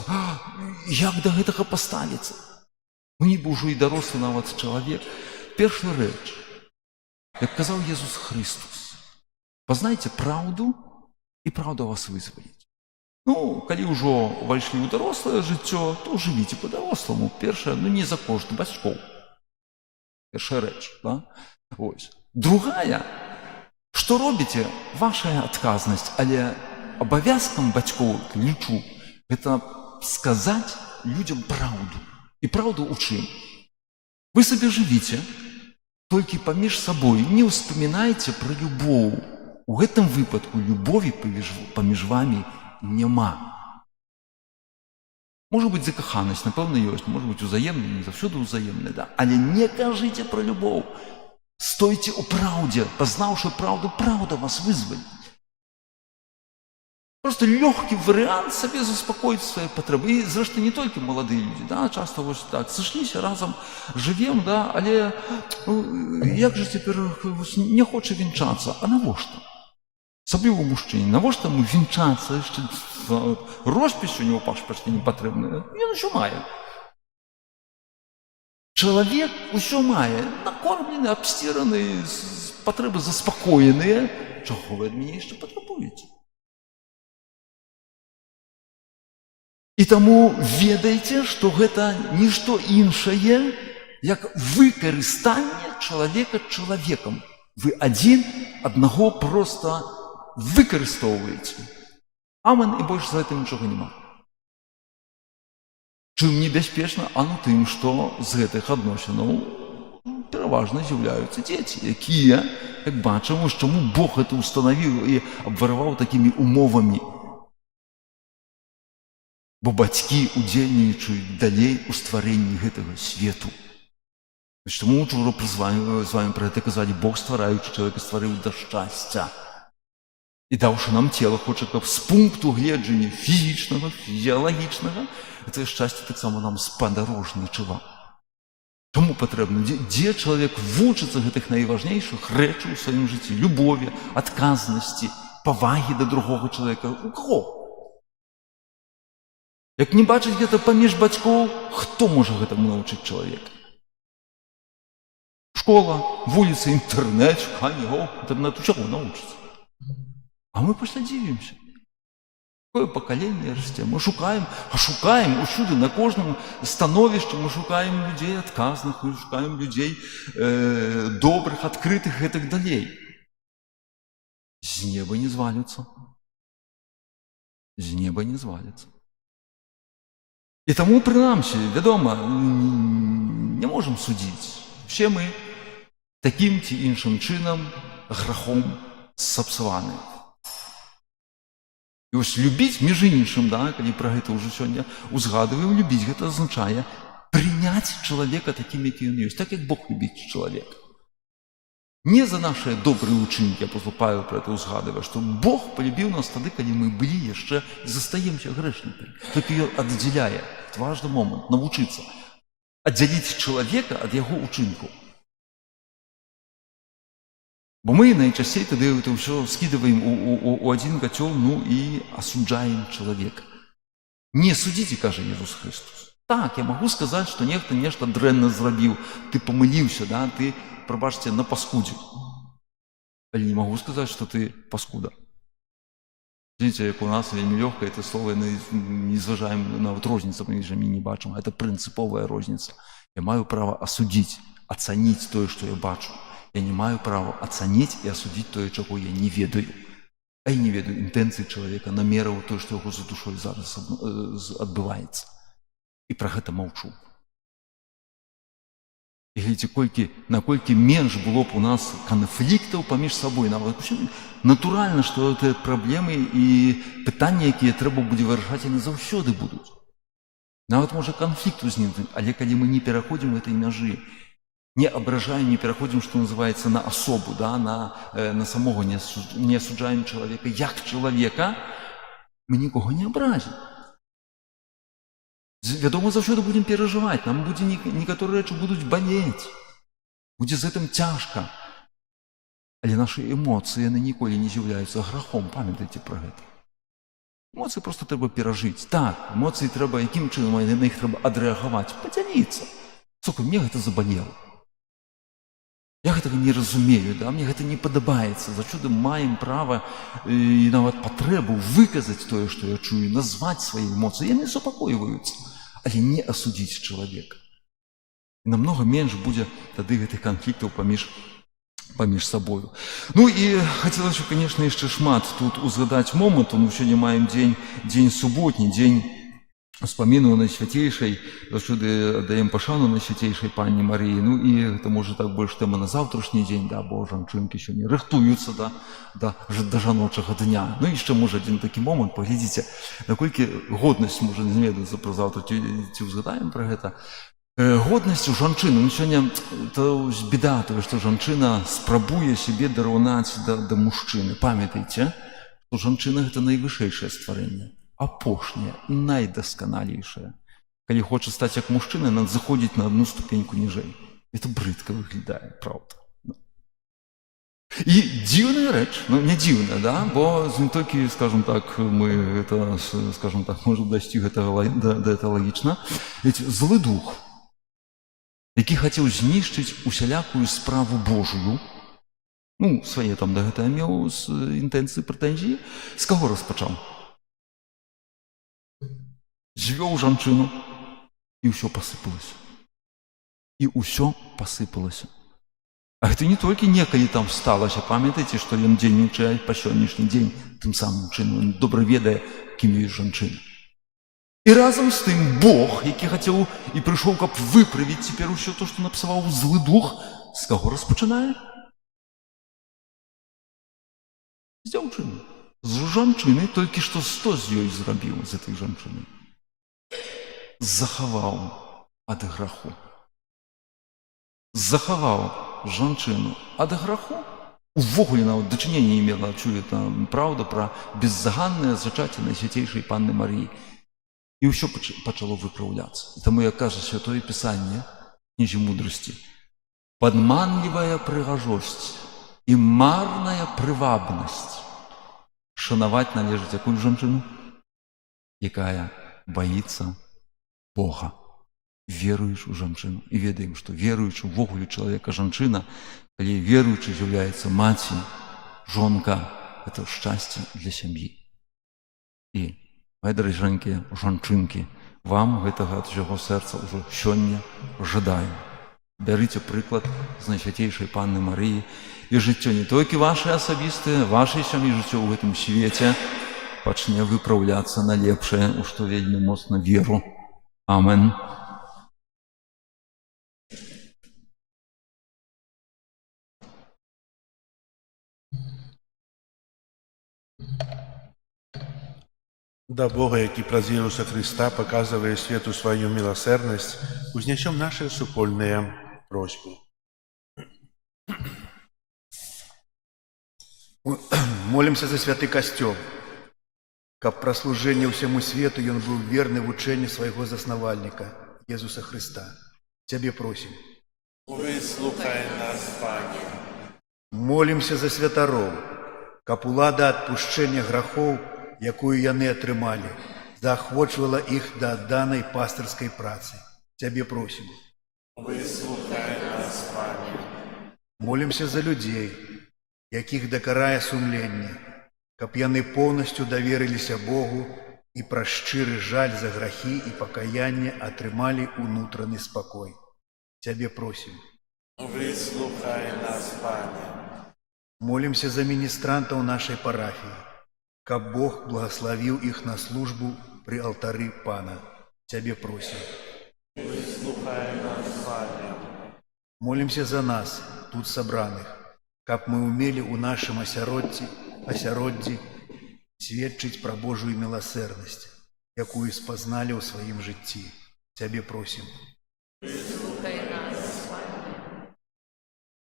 як да гэтага паставіцца? Нібы ўжо і дарослы нават чалавек. Першая рэч, як казаў Jesús Христос, пазнайце праўду, і праўда вас вызваліць. Калі ўжо увайшлі ў дарослае жыццё, то жывіце па-даросламу. Першае, не за кошт бацькоў. Першая рэч. Другая, што робіце? Ваша адказнасць, але абавязкам бацькоў, лічу, гэта сказаць людзям праўду. І праўду ў чым? Вы сабе жывіце, толькі паміж сабой не ўспамінайце пра любоў. У гэтым выпадку любові паміж вамі няма. Можа быць закаханасць, напэўна, ёсць, можа быць узаемная, не заўсёды ўзаемная, але не кажыце пра любоў. Стойце ў праўдзе, пазнаўшы праўду, праўда вас вызваліць. Просто лёгкі варыянт сабе заспакоіць свае патрэбы. І, зрэшты, не толькі маладыя людзі, часта вось так, сышліся разам, жывем, але як жа цяпер не хоча венчацца? А навошта? Асабліва мужчыне, навошта яму венчацца? Роспіс у него ў пашпарце не патрэбная. Ён усё мае. Чалавек усё мае, накормлены, абсціраны, патрэбы заспакоеныя. Чаго вы ад мяне яшчэ патрабуеце? І таму ведайце, што гэта нішто іншае, як выкарыстанне чалавека чалавекам. Вы адзін аднаго проста выкарыстоўваеце. Амэн, і больш за гэта нічога няма. Чым небяспечна? Тым, што з гэтых адносінаў пераважна з'яўляюцца дзеці, якія, як бачым, чаму Бог гэта ўстанавіў і абвараваў такімі умовамі. Бо бацькі удзельнічаюць далей у стварэнні гэтага свету. Таму ўчора з вамі пра гэта казалі, Бог, ствараючы чалавека, стварыў да шчасця. І даўшы нам цела, хоча, каб з пункту гледжання фізічнага, фізіялагічнага, гэта шчасце таксама нам спадарожнічала. Таму патрэбна, дзе чалавек вучыцца гэтых найважнейшых рэчаў у сваім жыцці, любові, адказнасці, павагі да другога чалавека. У каго? Як не бачыць гэта паміж бацькоў, хто можа гэтаму навучыць чалавека? Школа, вуліца, інтэрнэт, шуканне, інтэрнэт, чаго навучыцца? А мы проста дзівімся. Такое пакаленне расце. Мы шукаем, усюды, на кожным становішчы, мы шукаем людзей адказных, мы шукаем людзей добрых, адкрытых і так далей. З неба не зваліцца. З неба не зваліцца. І таму, прынамсі, вядома, не можам судзіць. Все мы такім ці іншым чынам грахом сапсаваны. І вось любіць, між іншым, калі пра гэта ўжо сёння узгадваем, любіць гэта азначае прыняць чалавека такім, які ён ёсць, так як Бог любіць чалавека. Не за нашыя добрыя ўчынкі, апостол Павел пра гэта ўзгадвае, што Бог полюбіў нас тады, калі мы былі яшчэ і застаемся грэшнікамі. Толькі ён аддзяляе. Гэта важны момант, навучыцца. Аддзяліць чалавека ад яго ўчынкаў. Бо мы найчасцей тады это ўсё скідываем у адзін кацёл, і асуджаем чалавека. Не судзіце, кажа Jesús Христос. Так, я могу сказать, что нехта нешта дрэнна зрабіў, ты помыліўся, да? Ты, прабачце, напаскудзіў. Але не могу сказать, что ты паскуда. Видите, як у нас вельмі лёгка это слово, не зважаем на розніцу паміж імі не бачым. Это прынцыповая розніца. Я маю права асудзіць, ацаніць тое, што я бачу. Я не маю права ацаніць і асудзіць тое, чаго я не ведаю. А я не ведаю інтэнцыі чалавека, намераў тое, што яго за душой зараз адбываецца. І пра гэта маўчу. І глядзіце, наколькі менш было б у нас канфліктаў паміж сабой. Нават натуральна, што гэта праблемы і пытанні, якія трэба будзе вырашаць, яны заўсёды будуць. Нават можа канфлікт узнікнуць, але калі мы не пераходзім гэтай мяжы, не абражаем, не пераходзім, што называецца, на асобу, да, на самога, не асуджаем чалавека як чалавека, мы нікога не абразім. Вядома, заўсёды будзем перажываць, нам будзе некаторыя рэчы будуць балець, будзе з гэтым цяжка. Але нашы эмоцыі, яны ніколі не з'яўляюцца грахом, памятайце пра гэта. Эмоцыі проста трэба перажыць. Так, эмоцыі трэба, якім чынам на іх трэба адрэагаваць, падзяліцца. Слухай, мне гэта забалела. Я гэтага не разумею, да? Мне гэта не падабаецца. Заўсёды маем права і нават патрэбу выказаць тое, што я чую, назваць свае эмоцыі. Яны супакойваюцца, але не асудзіць чалавека. І намнога менш будзе тады гэтых канфліктаў паміж сабою. Ну і хацелася, конечно, яшчэ шмат тут узгадаць моманту. Ну, сёння маем дзень суботні, дзень успаміну Найсвяцейшай, заўсёды аддаем пашану Найсвяцейшай Панні Марыі. Ну і гэта можа так больш тэма на заўтрашні дзень, да, бо жанчынкі сёння рыхтуюцца да жаночага дня. Ну і яшчэ можа адзін такі момант, паглядзіце, наколькі годнасць, можа, не ведаецца пра заўтра, ці ўзгадаем пра гэта. Годнасць у жанчыны, ну сёння это беда, тое, што жанчына спрабуе сябе дараўнаць да мужчыны. Памятайце, што жанчына гэта найвышэйшае стварэнне, апошняе, найдасканалейшае. Калі хоча стаць як мужчына, надо заходзіць на одну ступеньку ніжэй. Это брыдка выглядае, правда. І дзіўная рэч, ну не дзіўная, да? Бо не толькі, скажем так, мы это, скажем так, можем дайсці да гэта лагічна. Злы дух, які хацеў знішчыць усялякую справу Божую, ну, свае там да гэтага меў з інтэнцыі, прэтэнзіі, з каго распачаў? Звёў жанчыну, і ўсё пасыпалася. І ўсё пасыпалася. А гэта не толькі некалі там сталася, памятайце, што ён дзейнічае па сённяшні дзень тым самым чынам, ён добра ведае, кім ёсць жанчына. І разам з тым Бог, які хацеў і прыйшоў, каб выправіць цяпер усё то, што напсаваў злы дух, з каго распачынае? З дзяўчыны. З жанчыны, толькі што з ёй зрабіў, з этой жанчыны? Захаваў ад граху. Захаваў жанчыну ад граху. Увогуле нават дачынення не мела, чуе там, праўда, пра беззаганнае зачацце Найсвяцейшай Панны Марыі. І ўсё пачало выпраўляцца. Таму, як кажа Святое Пісанне, кнізе мудрасці, падманлівая прыгажосць і марная прывабнасць шанаваць належыць якую жанчыну? Якая баіцца Бога. Веруючую жанчыну. І ведаем, што веруючы ўвогуле чалавека жанчына, калі веруючы з'яўляецца маці, жонка, гэта шчасце для сям'і. І мае даражэнькія жанчынкі, вам гэтага ад усяго сэрца ўжо сёння жадаю. Бярыце прыклад з Найсвяцейшай Панны Марыі, і жыццё не толькі вашае асабістае, вашай сям'і жыццё ў гэтым свеце пачне выпраўляцца на лепшае, у што вельмі моцна веру. Амен. Да Бога, які праз Ісуса Христа паказвае свету сваю міласэрнасць, узнясём нашыя супольныя просьбы. Молимся за святы касцёл, каб пра служэнне ўсяму свету ён быў верны вучэнню свайго заснавальніка, Ісуса Христа. Цябе просім. Выслухай нас, Пане. Молимся за святароў, каб улада адпушчэння грахоў, якую яны атрымалі, заохвочивала их до отданной пастырской працы. Тебе просим. Вислухай нас, Пане. Молимся за людей, яких докарае сумленне, каб яны поўнасцю даверыліся Богу і праз шчыры жаль за грахі і пакаянне атрымалі ўнутраны спакой. Тебе просим. Выслухай нас, Пане. Молимся за міністрантаў нашай парафіі, каб Бог благословил их на службу при алтары Пана. Тебе просим. Выслухай нас, Пане. Молимся за нас, тут собраных, каб мы умели у нашем асяроддзі сведчыць пра Божую милосердность, якую спознали ў сваім жыцці. Тебе просим.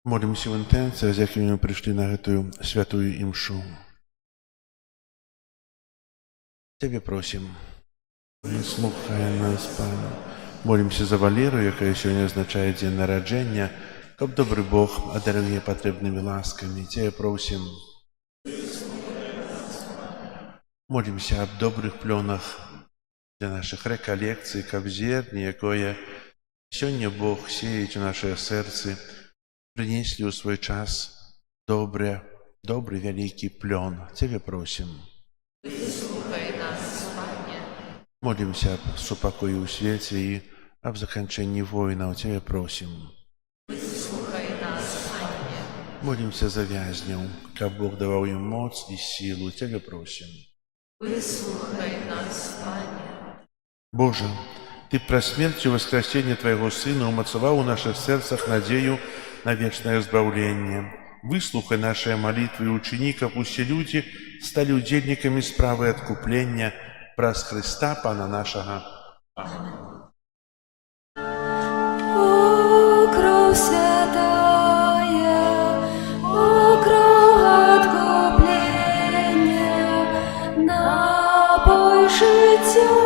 Молимся в інтенціях, з якими ми прийшли на гэтую святую імшу. Тебе просим. Выслухай нас, Пане. Молимся за Валеру, якая сёння азначае дзень нараджэння, каб добры Бог адарыў яе патрэбнымі ласкамі. Тебе просим. Молимся аб добрых плёнах для наших рэкалекцый, каб зерне, якое сёння Бог сеяць у нашыя сэрцы, принесли у свой час добрый великий плен. Тебе просим. Выслухай нас, Пане. Молимся об супокоі ў свеце і об заканчэнні войнаў. Тебе просим. Выслухай нас, Пане. Молимся за вязняў, каб Бог даваў ім моц і силу. Тебе просим. Выслухай нас, Пане. Боже, Ты про смерть и воскресение Твоего Сына умацаваў у наших сердцах надею на вечное избавление. Выслухай наши молитвы и учини, каб усе люди стали удельниками справы откупления праз Христа Пана нашего. Аминь. О, кровь святая, о, кровь откупления, напой життєвий,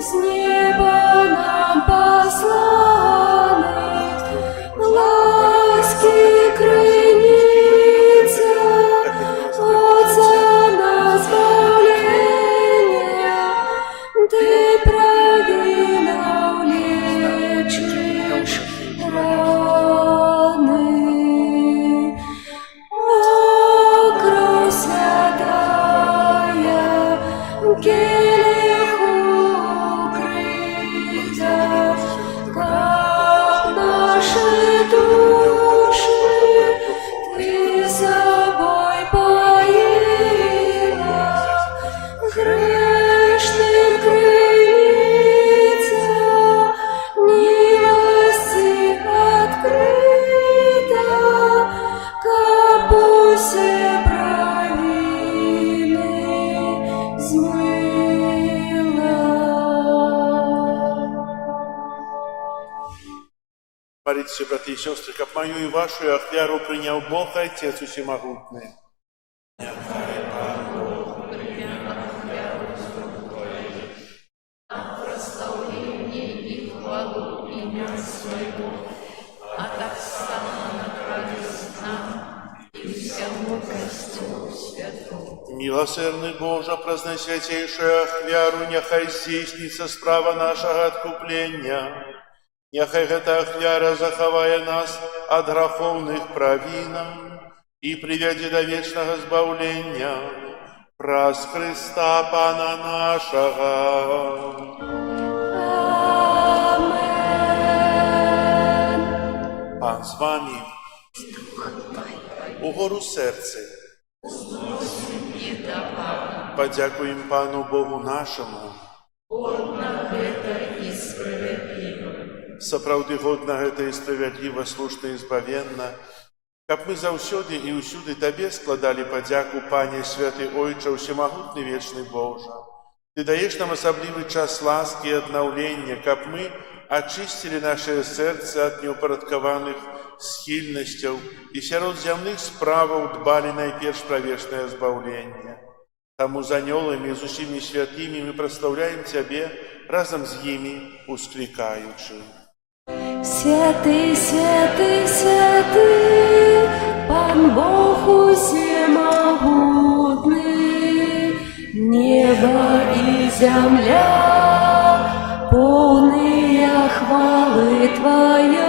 з неба нам посланий, ласки криниця, Отця на збавлення, Ти правильно лечиш раны. О, кровь святая, келиху укрыта, как наши души Ты собой поила, грешным крыльца, милости открыта, как усе правины змыла. Молитесь, братья и сестры, как мою и вашу ахвяру принял Бог, Отец Всемогутный. Милосердный Боже, праздносвятейшую ахвяру, нехай здійснится справа нашего откупления. Нехай гэта ахвяра захавае нас от граховных правинов и приведе до вечного избавления. Праз Христа Пана нашего. Амен. Пан з вами. Угору серце. Подякуем Пану Богу нашему. Сапраўды годна гэта і справядліва, слушна і збавенна, каб мы заўсёды і ўсюды Табе складалі падзяку, Пане святы Ойча, усемагутны вечны Божа. Ты даеш нам асаблівы час ласкі і аднаўлення, каб мы ачысцілі нашае сэрца ад неўпарадкаваных схільнасцяў і сярод зямных справаў дбалі найперш пра вечнае збаўленне. Таму з анёламі, з усімі святымі мы праслаўляем Цябе разам з імі, усклікаючы. Святый, святый, святый, Пан Бог усемогутный, не небо и земля, полные хвалы Твоей.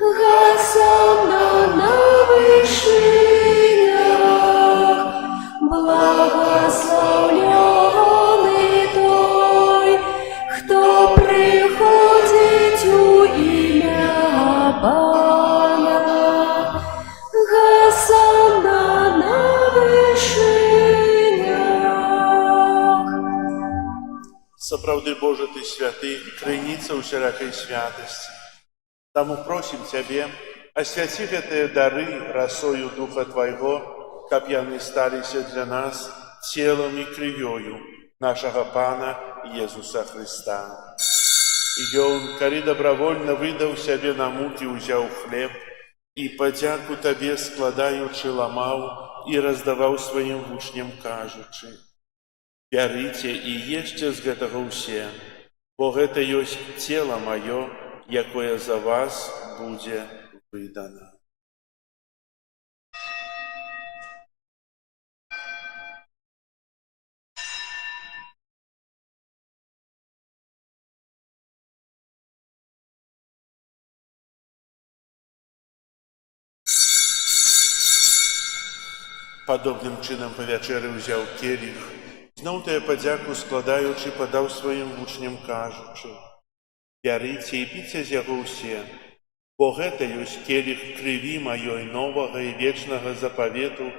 Госанна на вышинях, благословленный Той, кто приходит у имя Пана. Госанна на вышинях. Сапраўды Божа Ты святы, крыніца ўсялякай святасці. Таму просім Цябе, асвяці гэтыя дары расою Духа Твайго, каб яны сталіся для нас целам і крывёю нашага Пана Езуса Христа. Ён, калі добравольна выдаў сябе на мукі, узяў хлеб і падзяку Табе складаючы ламаў і раздаваў сваім вучням, кажучы: «Бярыце і ешце з гэтага ўсе, бо гэта ёсць цела маё, якое за вас будзе выдана». Падобным чынам па вячэры ўзяў келіх, зноў тая падзяку складаючы, падаў сваім вучням, кажучы: «Бярыце і піце з яго ўсе, бо гэта ёсць келіх крыві маёй новага і вечнага запавету,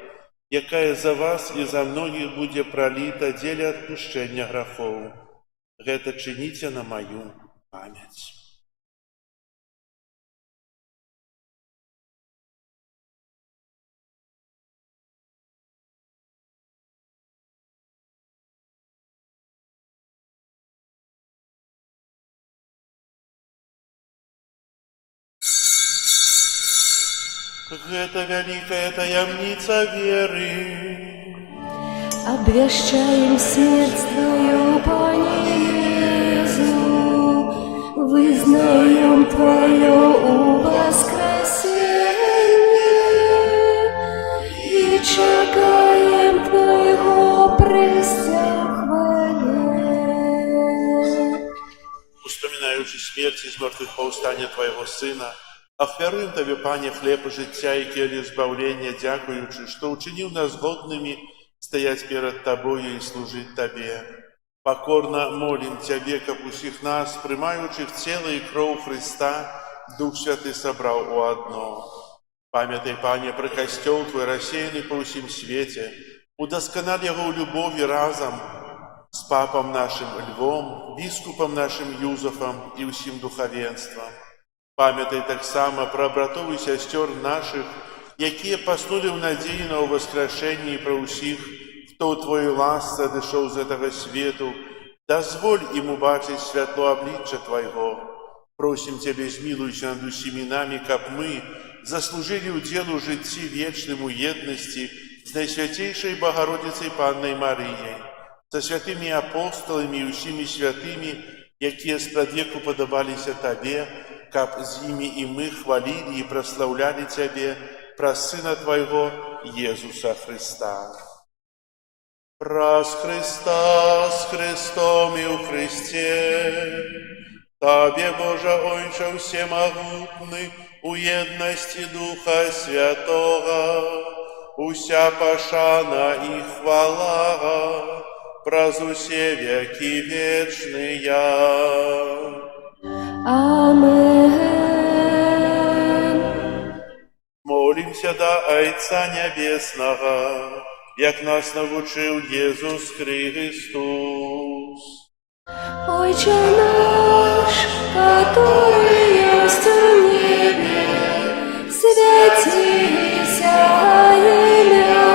якая за вас і за многіх будзе праліта дзеля адпушчэння грахоў. Гэта чыніце на маю памяць». Гэта вялікая таямніца веры. Обвещаем смерть Твою, Пане Иисус, вызнаем Твое воскресенье и чекаем Твоего престя хвале. Успоминаючи смерць і змёртвых паўстання Твайго Сына, ахвяруем Табе, Пане, хлеб жыцця і келіх збаўлення, дзякуючы, што ўчыніў нас годнымі стаяць перад Табою і служыць Табе. Пакорна молім Цябе, каб усіх нас, прымаючых цела і кроў Хрыста, Дух Святы сабраў у адно. Памятай, Пане, пра касцёл Твой рассеяны па ўсім свеце, удасканал яго ў любові разам з папам нашым Львом, біскупам нашым Юзафам і ўсім духавенствам. Памятай таксама пра братоў і сясцёр нашых, якія паснулі ў надзеі на ўваскрашэнне, і пра ўсіх, хто ў Твоёй ласцы адышоў з гэтага свету. Дазволь ім убачыць святло аблічча Твайго. Просім Цябе, змілуйся над усімі намі, каб мы заслужылі ўдзел у жыцці вечным у еднасці з Найсвяцейшай Багародзіцай Паннай Марыяй, са святымі апосталамі і усімі святымі, якія спрадвеку падабаліся Табе, каб з імі і мы хвалілі і праслаўлялі Цябе праз Сына Твайго Езуса Христа. Праз Христа, з Христом і ў Христе, Табе, Божа Ойче всемогутны, у еднасці Духа Святого, уся пашана і хвала праз усе векі вечныя. Амен. Молимся да Айца Небесного, як нас навучил Езус Христос. Отче наш, который есть в небе, святися имя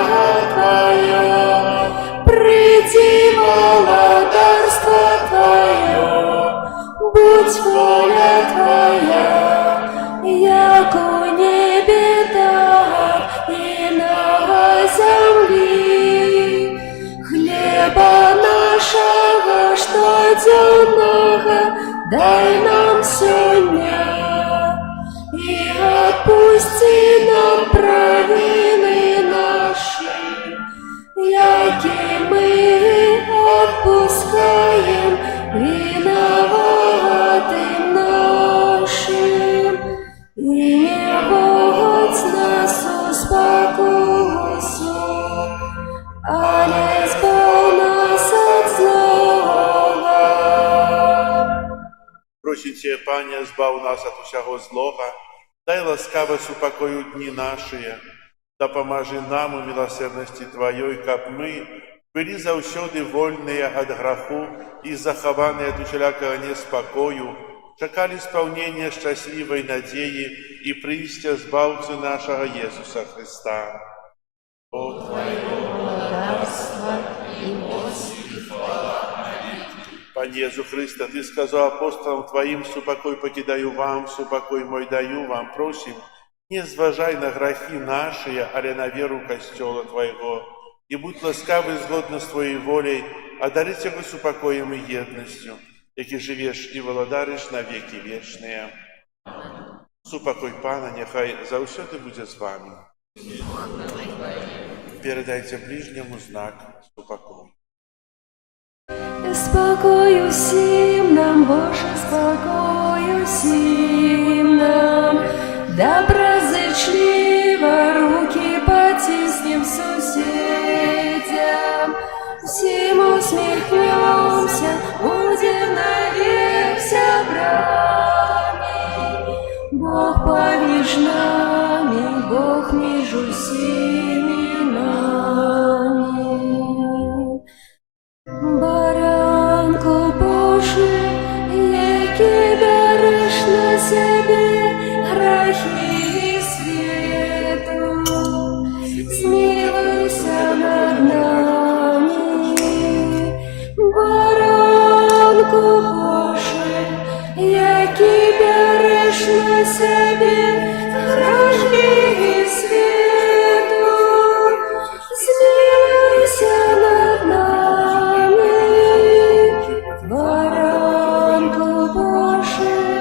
Твое, приди володарство Твое, будь воля Твоя, яко в небе, так и на земли. Хлеба нашего штоденного дай нам сегодня, и отпусти нам провины наши, яки мы Просим Тебя, Пане, збав нас от усяго злога, дай ласкаво супокою дни наши, да поможи нам у милосердности Твоей, как мы были заўсёды вольные от граху и захованные от усялякого неспокою, чекали исполнения счастливой надеи и прийстя Збавцы нашего Иисуса Христа. О Твоего Благодарство и мощь. Пане Иисус Христе, Ты сказал апостолам Твоим: «Супокой покидаю вам, супокой мой даю вам». Просим, не зважай на грехи наши, але на веру Костела Твоего, и будь ласкавый згодно с Твоей волей, одарить его супокоем и едностью, яки живешь и володаришь на веки вечные. Супокой Пана нехай заўсёды буде з вами. Передайте ближнему знак супокою. Спокою всім нам, Боже, спокою всім нам, доброзичливо руки потиснем сусідям, всім усміхнемся, будем навек сябрами. Бог поміж нами, Бог між усіми нами. Баранко Божий, який береш на себе грехи світу, змилуйся над нами. Баранко Божий, який береш на себе грехи світу, змилуйся над нами. Баранко Божий,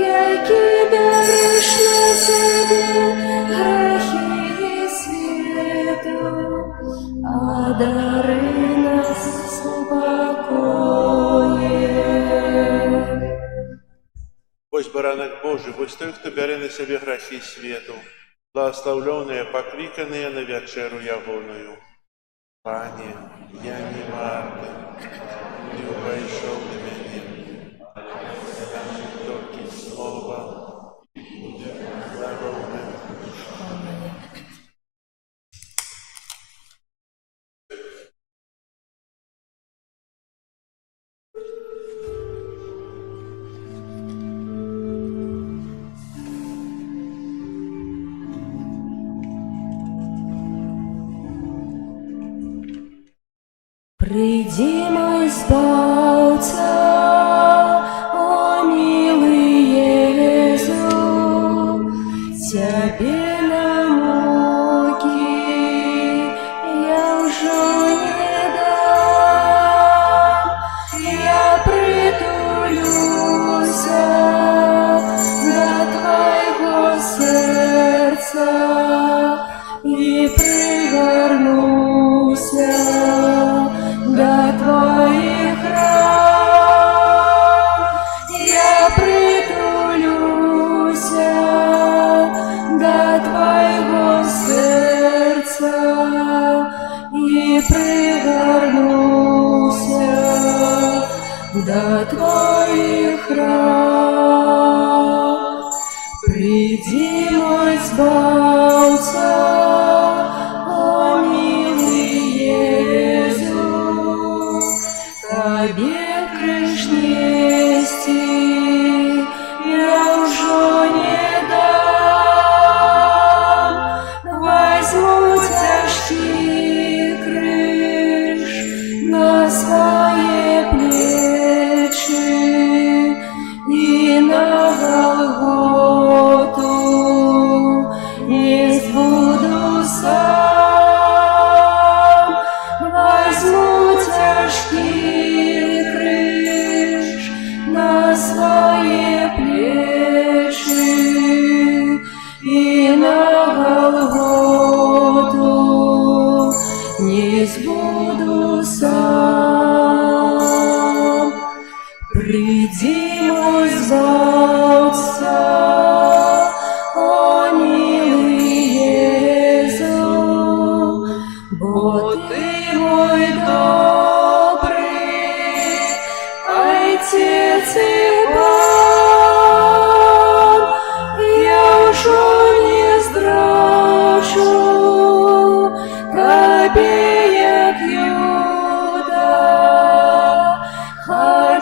який береш на себе грехи світу, одари нас спокоєм. Ось баранок Божий, ось той, хто бере на себе грехи світу, благословленные, покликанные на вечеру ягоною. Пане, я не вартий, Ти обійшов до мене, тільки слово, і буде здоровим. Приди, мой Збавца, о милый Иисус, Тебе на муки я уже не дам, я притулюся до Твоего сердца и пригорнуся до Твоих ран. Я притулюся до Твоего сердца и пригорнуся до Твоих ран. Приди, мой Збавца, о милый Иисус, Тебе крыш нести я уже не дам. Возьму тяжкий крыш на свои плечи и на Голготу не буду сам. Возьму тяжкий крыж на свои плечи и на Голготу не буду сам. Приди, мой Збавца, о милый Иисус, бо Ты мой добрый Отец и Бог.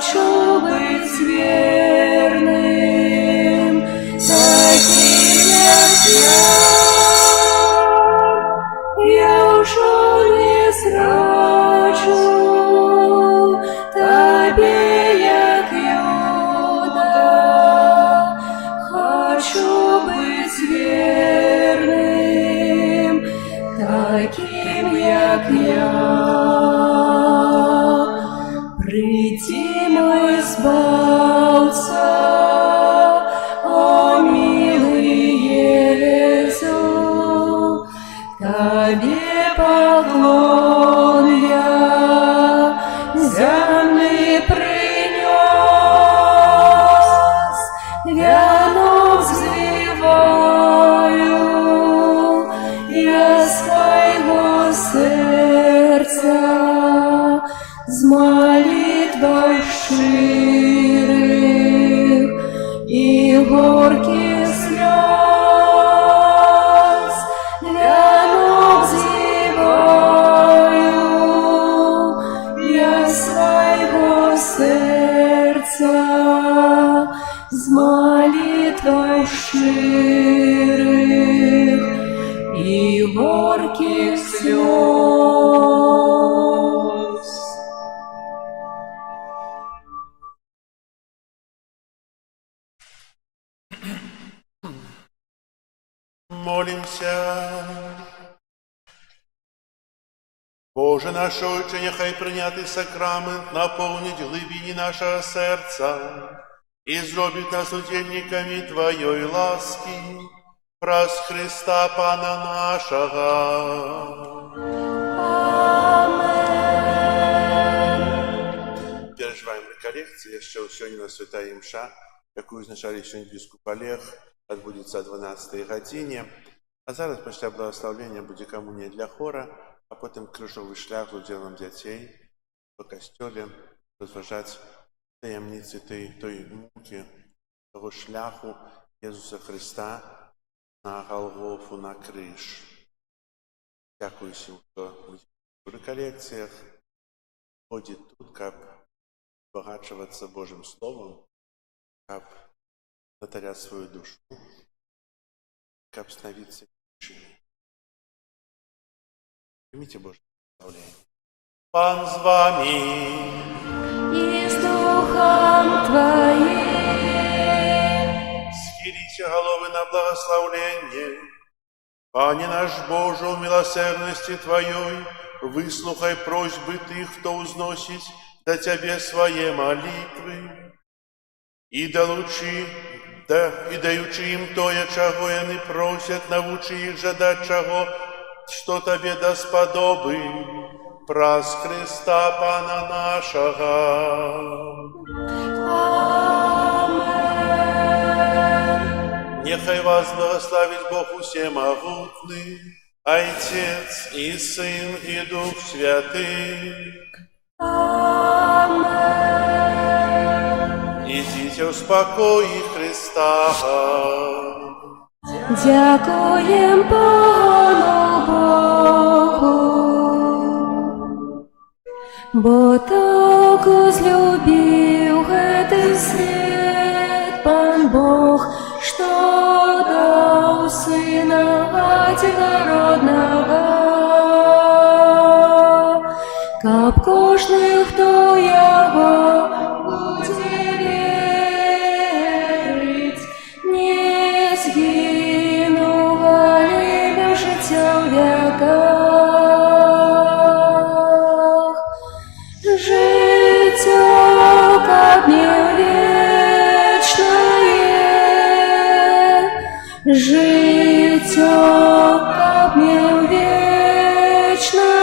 хочу быть верным, таким, як я уже не зраджу Тебе, як Юда. Хочу быть верным, таким, як я. Приди, мой Збавца, о милый Езу, Тебе поклон я земный принес, венок взвиваю я своего сердца с молитвой щирых и горьких слез. Венок взвиваю я своего сердца с молитвой щирых и горьких слез. Молимся. Боже наш Отче, нехай прийнятий сакрамент наповнить глибині нашого серця і зробить нас удільниками Твоєї ласки, праз Христа Пана нашого. Переживаем реколекции, еще сегодня святая имша, яку узначали сегодня бискуп Олег, отбудется о 12 године. А зараз після благословення буде комунія для хора, а потім крижовий шлях з уділом дітей по костьолі, розважати таємниці тої муки, того шляху Ісуса Христа на Голгофу, на криж. Дякую всім, хто в реколекціях ходить тут, щоб збагачуватися Божим Словом, щоб натарять свою душу, щоб становитися лучшими. Примите Божье благословение. Пан с вами. И с Духом Твоим. Схилите головы на благословление. Пане наш Боже, в милосердности Твоей, выслухай просьбы Тых, кто узносит до Тебе свои молитвы. И даючи им тое, чего они просят, научи их жадать чего, что Тебе досподоби, праз Христа Пана нашего. Амен. Нехай вас благословит Бог Всемогутный, Отец и Сын и Дух Святый. Амен. Идите в спокое Христа. Дякуєм Пану Богу, бо так возлюбив этот свет Пан Бог, что дал Сына Одинородного, каб кожний, хто Його буде вірить, не згинув, а ім'я життя в веках. Життя, каб не вічне, життя, каб не вічне,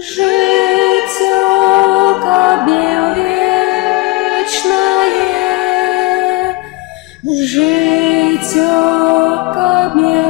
життя, каб не вічне, життя, каб не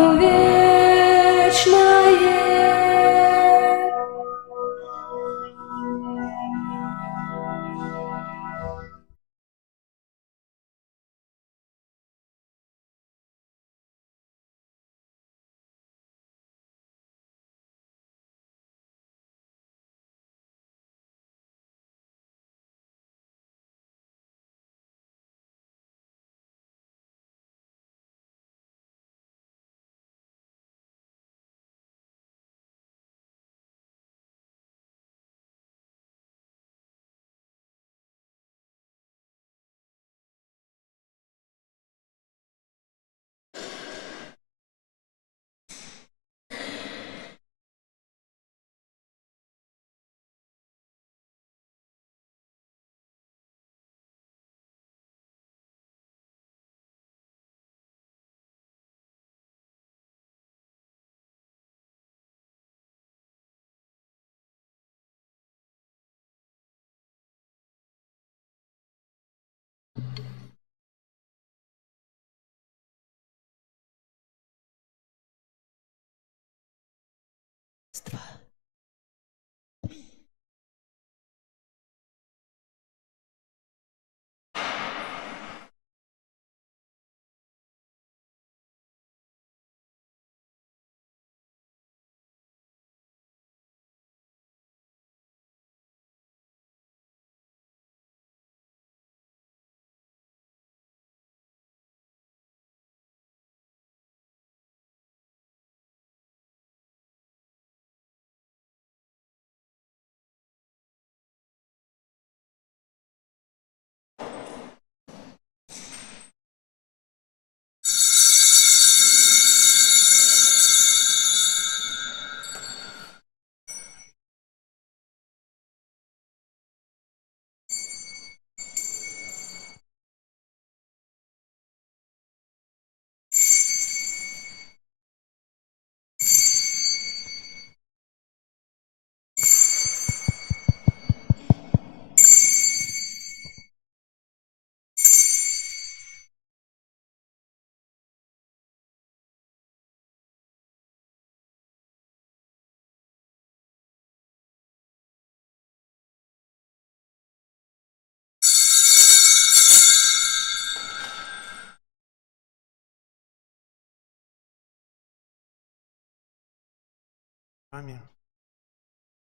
вами.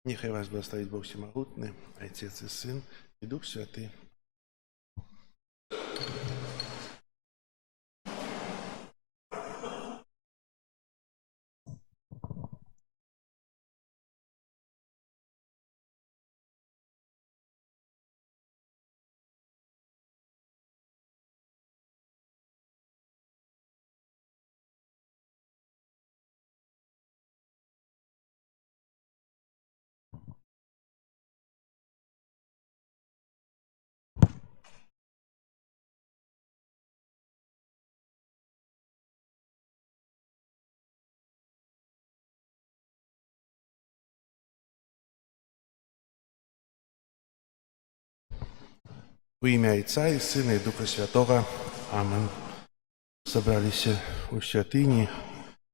Нехай вас благословит Бог Всемогутный, Отец и Сын, и Дух Святый. У імя Отца и Сына и Духа Святого. Амен. Собрались у святыні,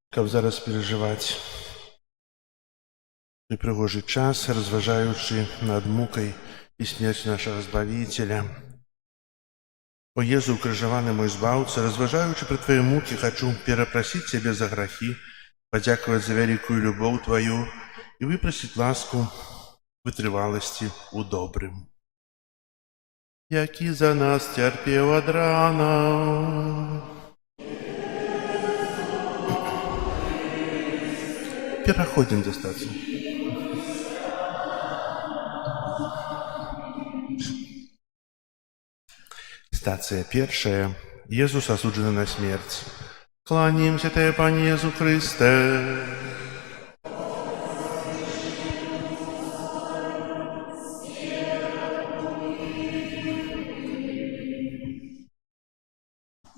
каб зараз переживаць той прыгожы час, разважаючы над мукай і смерць нашага Збавителя. О Езу, укрыжаваны мой збаўца, разважаючы пры Твоей мукі, хочу перапрасіць Цябе за грахі, падзякаваць за вялікую любоў Твою і выпрасіць ласку вытрываласці ў добрым. Які за нас цярпеў ад рана. Пераходзім да стацыі. Стацыя першая. Езус асуджаны на смерць. Кланяемся Тебе, Пане Езу Христе.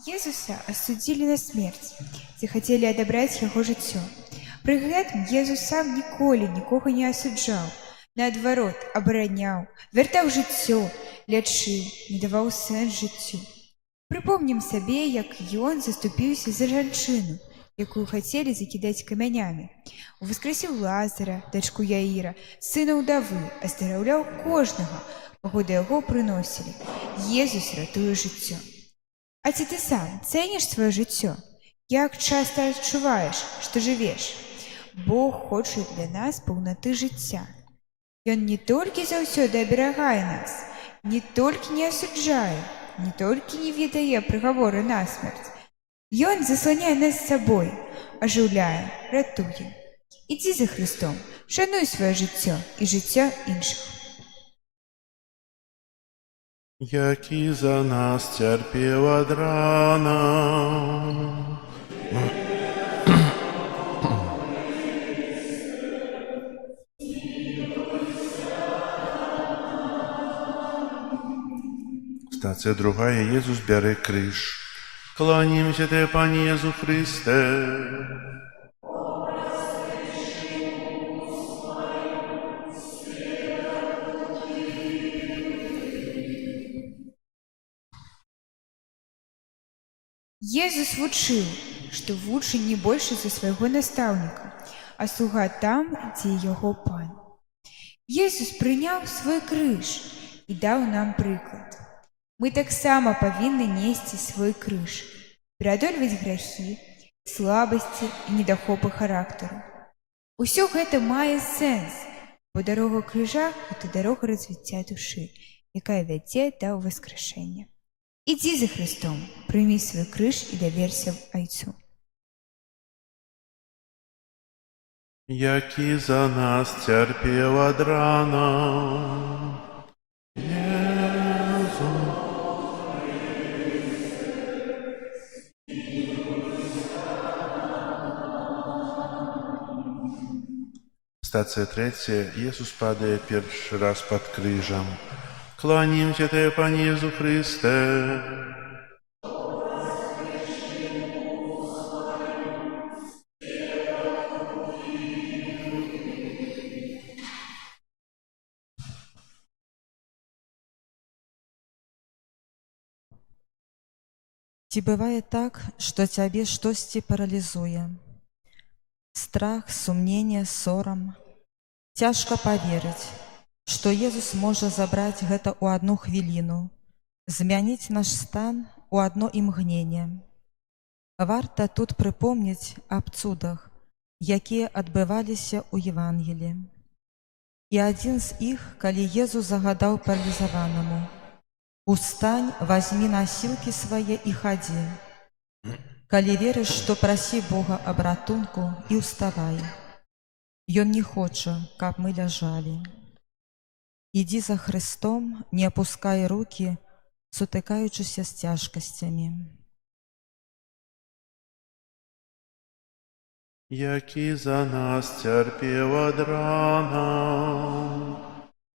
Езуса осудили на смерць, захацелі адабраць яго жыццё. Пры гэтым Езус сам ніколі нікога не асуджаў, наадварот, абараняў, вяртаў жыццё, лячыў, надаваў сэнс жыццю. Прыпомнім сабе, як ён заступіўся за жанчыну, якую хацелі закідаць камянямі. Уваскрасіў Лазара, дачку Яіра, сына ўдавы, аздараўляў кожнага, каго да яго прыносілі. Езус ратуе жыццё. А ці ты сам цэніш сваё жыццё? Як часта адчуваеш, што жывеш? Бог хоча для нас паўнаты жыцця. Ён не толькі заўсёды аберагае нас, не толькі не асуджае, не толькі не выдае прыгаворы на смерць. Ён засланяе нас сабой, ажыўляе, ратуе. Ідзі за Христом, шануй сваё жыццё і жыццё іншых. Які за нас цярпеў ад рана. Стацыя другая. Езус бярэ крыж. Кланяемся Тебе, Пане Езу Христе. Езус вучыў, што вучань не большы за свайго настаўніка, а слуга там, дзе яго пан. Езус прыняў свой крыж і даў нам прыклад. Мы таксама павінны несці свой крыж, пераадольваць грахі, слабасці і недахопы характару. Усё гэта мае сэнс, бо дарога крыжа – гэта дарога развіцця душы, якая вядзе да ўваскрашэння. Ідзі за Христом, прыймі свой крыж і даверся Айцу. Які за нас цярпеў ад рана. Езу. Стацыя трэцяя. Езус падае першы раз пад крыжам. Кланяемся Тебе, Пане Езу Христе. Ці бывае так, што цябе штосьці паралізуе? Страх, сумненне, сорам. Цяжка паверыць, што Езус можа забраць гэта ў адну хвіліну, змяніць наш стан у адно імгненне. Варта тут прыпомніць аб цудах, якія адбываліся ў Евангелі. І адзін з іх, калі Езус загадаў паралізаванаму: «Устань, вазьмі насілкі свае і хадзі. Калі верыш, што прасі Бога аб ратунку і ўставай. Ён не хоча, каб мы ляжалі. Ідзі за Христом, не апускай рукі, сутыкаючыся з цяжкасцямі». Які за нас цярпеў ад ранаў,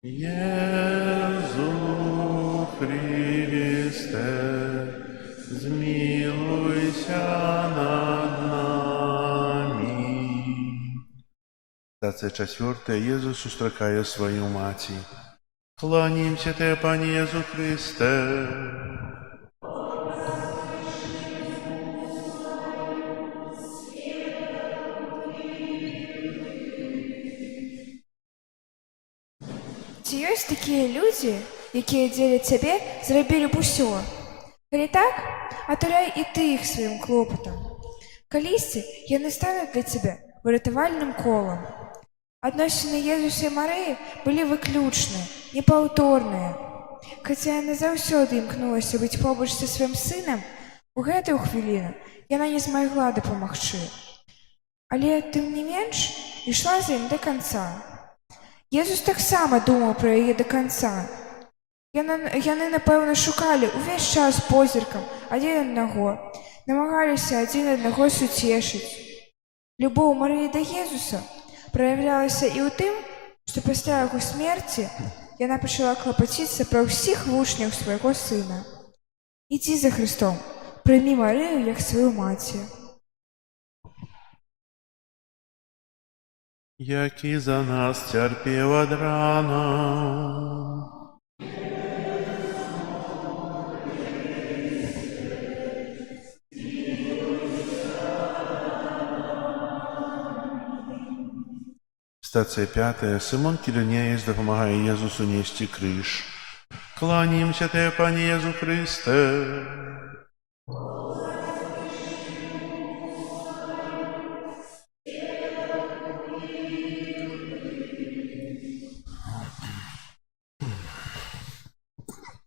Езу Христе, змілуйся над намі. Стацыя 4. Езус сустракае сваю маці. Кланімся Тебе, Пане Езу Христе. Ці ёсць такія людзі, якія дзеля цябе зрабілі б усё? Калі так, атуляй і ты іх сваім клопатам. Калісьці яны стануць для цябе выратавальным колам. Адносіны Езуса і Марыі былі выключныя, непаўторныя. Хаця яна заўсёды імкнулася быць побач са сваім сынам, у гэтую хвіліну яна не змагла дапамагчы. Але, тым не менш, ішла за ім да канца. Езус таксама думаў пра яе да канца. Яны, напэўна, шукалі ўвесь час позіркам адзін аднаго, намагаліся адзін аднаго суцешыць. Любоў Марыі да Езуса праяўлялася і ў тым, што пасля яго смерці яна пачала клапаціцца пра ўсіх вучняў свайго сына. Ідзі за Христом, прымі Марыю як сваю маці. Які за нас цярпеў ад ранаў, Стацыя 5. Сымон Кірынеец дапамагае Езусу несці крыж. Кланімся Тебе, Пане Езу Христе.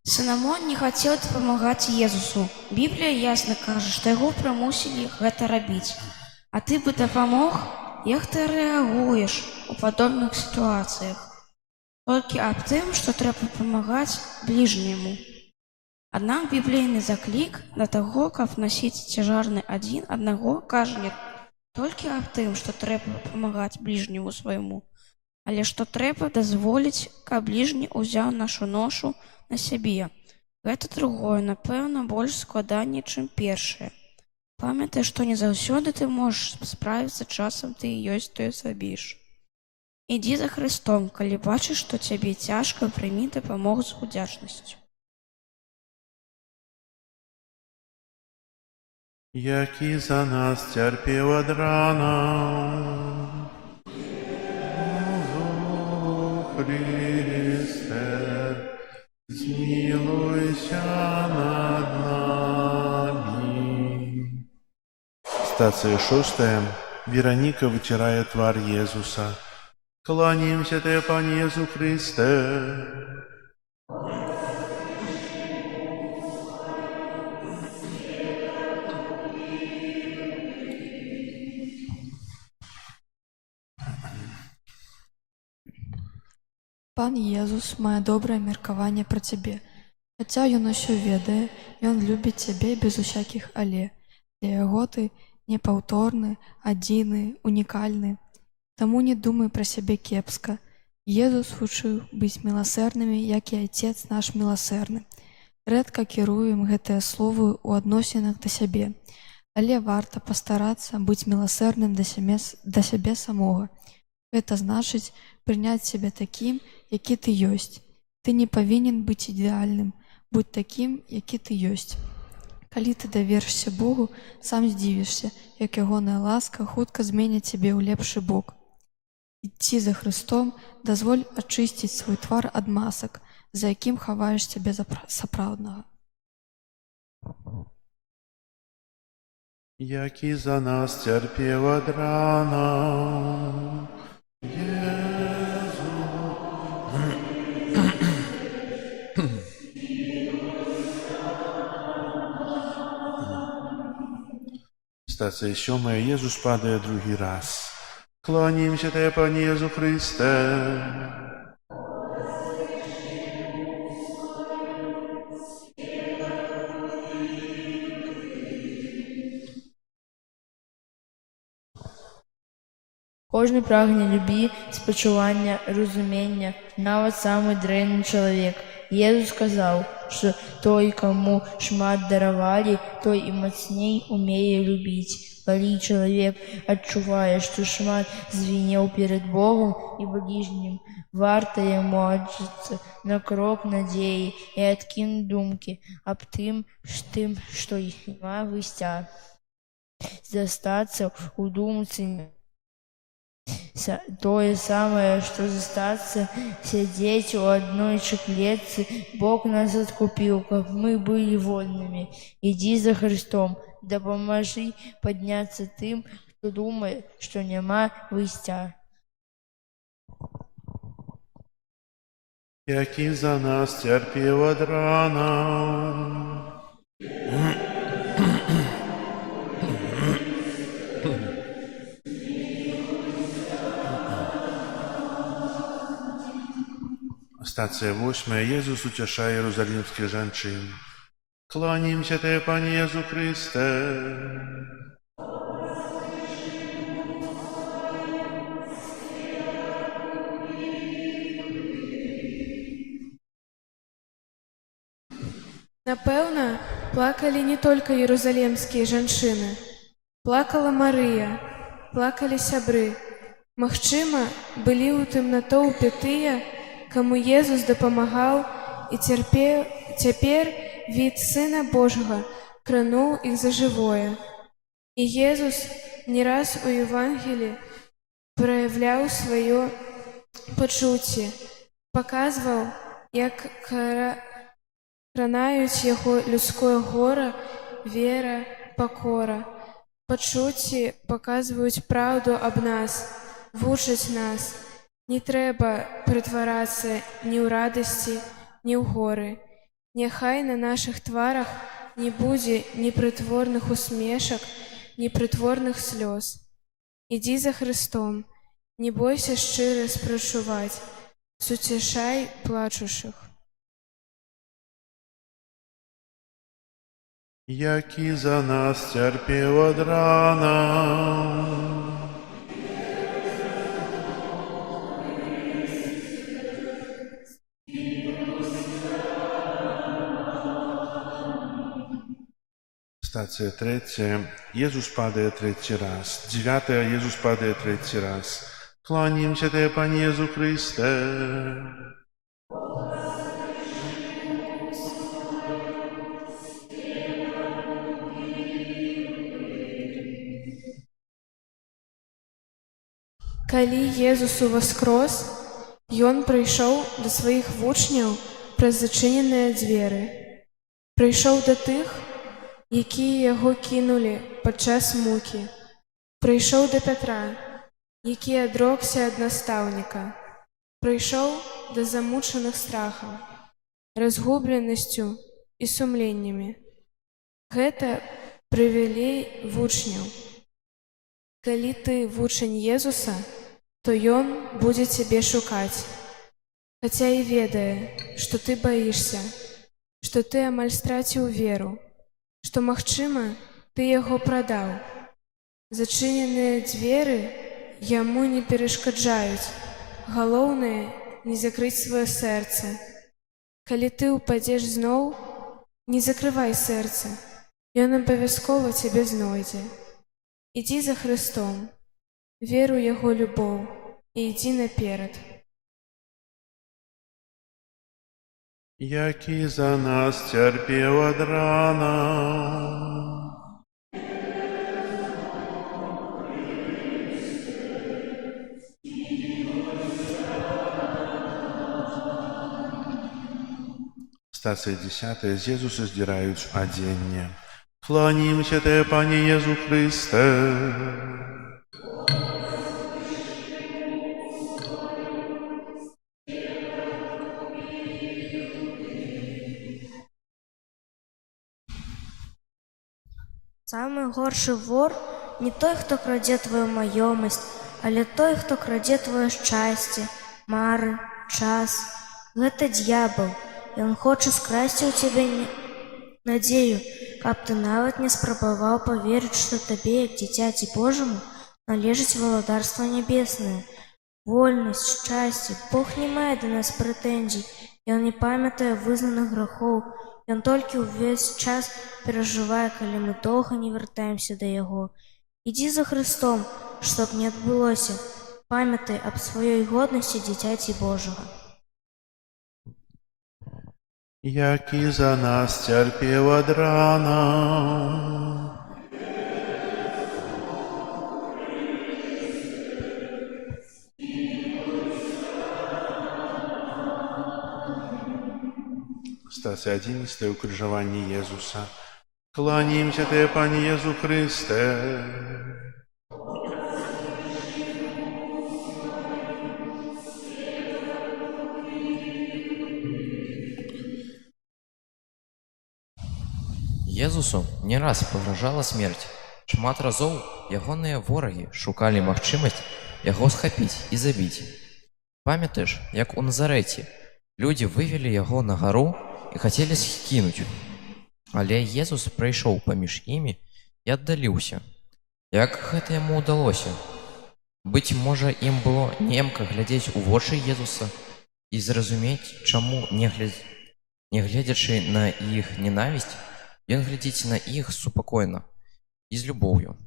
Сынамон не хацеў дапамагаць Езусу. Біблія ясна кажа, што яго прымусілі гэта рабіць. А ты бы дапамог? Як ты рэагуеш у падобных сітуацыях? Толькі аб тым, што трэба памагаць бліжняму. Аднак біблійны заклік да таго, каб насіць цяжарны адзін аднаго, кажа не толькі аб тым, што трэба памагаць бліжняму свайму, але што трэба дазволіць, каб бліжні ўзяў нашу ношу на сябе. Гэта другое, напэўна, больш складаней, чым першае. Памятай, што не заўсёды ты можаш справіцца, часам ты і ёсць тое зрабіш. Ідзі за Христом, калі бачыш, што цябе цяжка, прымі дапамогу з удзячнасцю. Які за нас цярпеў ад ранаў, Езу Христе, змілуйся над намі. Стацыя 6. Вераніка выцірае твар Езуса. Кланімся Тебе, Пане Езу Христе. Пан Езус мае добрае меркаванне пра цябе. Хаця ён усё ведае, ён любіць цябе без усякіх але. Для яго ты непаўторны, адзіны, унікальны. Таму не думай пра сябе кепска. Езус вучыў быць міласэрнымі, як і Айцец наш міласэрны. Рэдка кіруем гэтыя словы ў адносінах да сябе, але варта пастарацца быць міласэрным да сябе самога. Гэта значыць прыняць сябе такім, які ты ёсць. Ты не павінен быць ідэальным, будь такім, які ты ёсць. Калі ты даверышся Богу, сам здзівішся, як ягоная ласка хутка зменіць цябе ў лепшы бок. Ідці за Христом, дазволь ачысціць свой твар ад масак, за якім хаваеш цябе сапраўднага. Які за нас терпів од рана. Єзу. Стація 7. Єзус падає другий раз. Клонімся Тебе, Пане Єзу Христе. Кожны прагне любі, спачування, разумення, нават самы дрэнны чалавек. Езус сказаў, што той, каму шмат даравалі, той і мацней умее любіць. Калі чалавек адчувае, што шмат звінеў перад Богом і бліжнім, варта яму аджыцца на крок надзеі і адкінуць думкі аб тым, што няма выйсця. Застацца ў думцы тое самае, што застацца сядзець у адной клетцы. Бог нас адкупіў, каб мы былі вольнымі. Ідзі за Христом, дапамажы падняцца тым, хто думае, што няма выйсця. Які за нас терпів од рана. Стація 8. Єзус утішає єрусалимських жанчин. Клонімся Тебе, Пане Єзу Христе. Напэўна, плакалі не толькі єрусалімскія жанчыны. Плакала Марыя, плакалі сябры. Магчыма, былі ў тым натоўпе тыя, каму Езус дапамагаў, і цяпер від Сына Божага крануў іх за жывое. І Езус не раз у Евангелі праяўляў сваё пачуцці, паказваў, як кранаюць яго людское гора, вера, пакора. Пачуцці паказваюць праўду аб нас, вучаць нас. Не трэба прытварацца ні ў радасці, ні ў горы. Няхай на нашых тварах не будзе ні прытворных усмешак, ні прытворных слёз. Ідзі за Христом, не бойся шчыра спрачуваць, суцяшай плачушых. Які за нас терпів од рана. Стація 3. Єзус падає третій раз. 9. Єзус падає третій раз. Клонімся Тебе, Пане Єзу Христе. Калі Езус уваскрос, Ён прыйшоў да сваіх вучняў праз зачыненыя дзверы. Прыйшоў да тых, якія яго кінулі падчас мукі. Прыйшоў да Пятра, які адрокся ад настаўніка. Прыйшоў да замучаных страхам, разгубленасцю і сумленнямі. Гэта прывілей вучняў. Калі ты вучань Езуса, то Ён будзе цябе шукаць. Хаця і ведае, што ты баішся, што ты амаль страціў веру, што, магчыма, ты яго прадаў. Зачыненыя дзверы яму не перашкаджаюць. Галоўнае, не закрыць сваё сэрца. Калі ты ўпадзеш зноў, не закрывай сэрца, ён абавязкова цябе знойдзе. Ідзі за Христом, вер у Яго любоў і ідзі наперад. Які за нас терпів од рана. Стація 10. З Єзуса здираюць адзенне. Кланяемся Тебе, Пане Иису Христе. Самы горшы вор не той, хто крадзе твою маёмасць, але той, хто крадзе твоё шчасце, мары, час. Гэта д'ябал. Ён хоча скрасці ў цябе надзею, каб ты нават не спрабаваў паверыць, што табе, як дзіцяці Божаму, належыць валадарства нябеснае. Вольнасць, шчасце. Бог не мае да нас прэтэнзій. Ён не памятае вызнаных грахоў. Ён толькі ўвесь час перажывае, калі мы доўга не вяртаемся да Яго. Ідзі за Христом, што б не адбылося. Памятай аб сваёй годнасці дзіцяці Божага. Які за нас цярпеў ад рана. Стацыя 11 укрыжаванне Езуса. Кланяемся Тебе, Пане Иису Христе. Езусу не раз пагражала смерць. Шмат разоў ягоныя ворагі шукалі магчымасць яго схапіць і забіць. Памятаеш, як у Назарэце людзі вывелі яго на гару і хацелі скінуць. Але Езус прайшоў паміж імі і аддаліўся. Як гэта яму ўдалося? Быць можа, ім было немка глядзець у вочы Езуса і зразумець, чаму, не гледзячы на іх ненавісць, ён глядзіць на іх супакойна і з любоўю.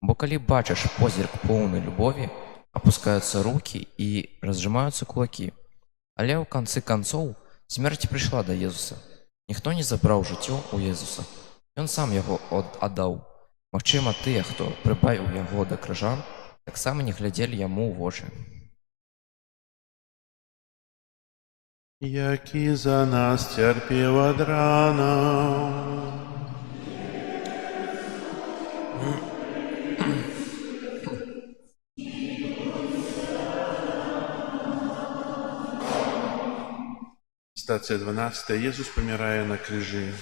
Бо калі бачыш позірк поўнай любові, апускаюцца рукі і разжимаюцца кулакі. Але ў канцы канцоў смерць прыйшла да Езуса. Ніхто не забраў жыццё у Езуса. Ён сам яго аддаў. Магчыма, тыя, хто прыбавіў яго да крыжа, таксама не глядзелі яму ў вочы. Які за нас цярпеў ад рана. Стацыя 12. Езус памірае на крыжы.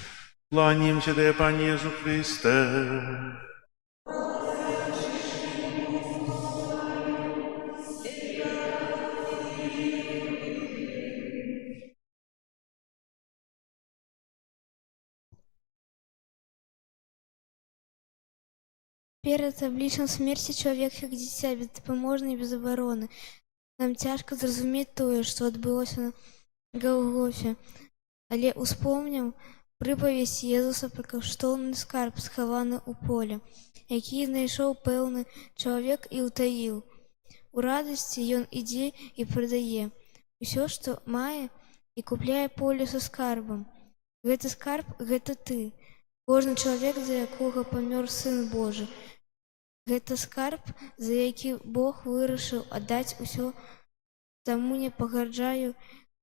Кланяемся Тебе, Пане Иису Христе. Перад абліччам смерці чалавек як дзіця, бездапаможны і без абароны. Нам цяжка зразумець тое, што адбылося на Галгофе, але успомнім прыпавесць Езуса пра каштоўны скарб, схаваны ў поле, які знайшоў пэўны чалавек і ўтаіў. У радасці ён ідзе і прадае ўсё, што мае, і купляе поле са скарбам. Гэты скарб — гэта ты, кожны чалавек, за якога памёр Сын Божы. Гэта скарб, за які Бог вырашыў аддаць усё, таму не пагарджаю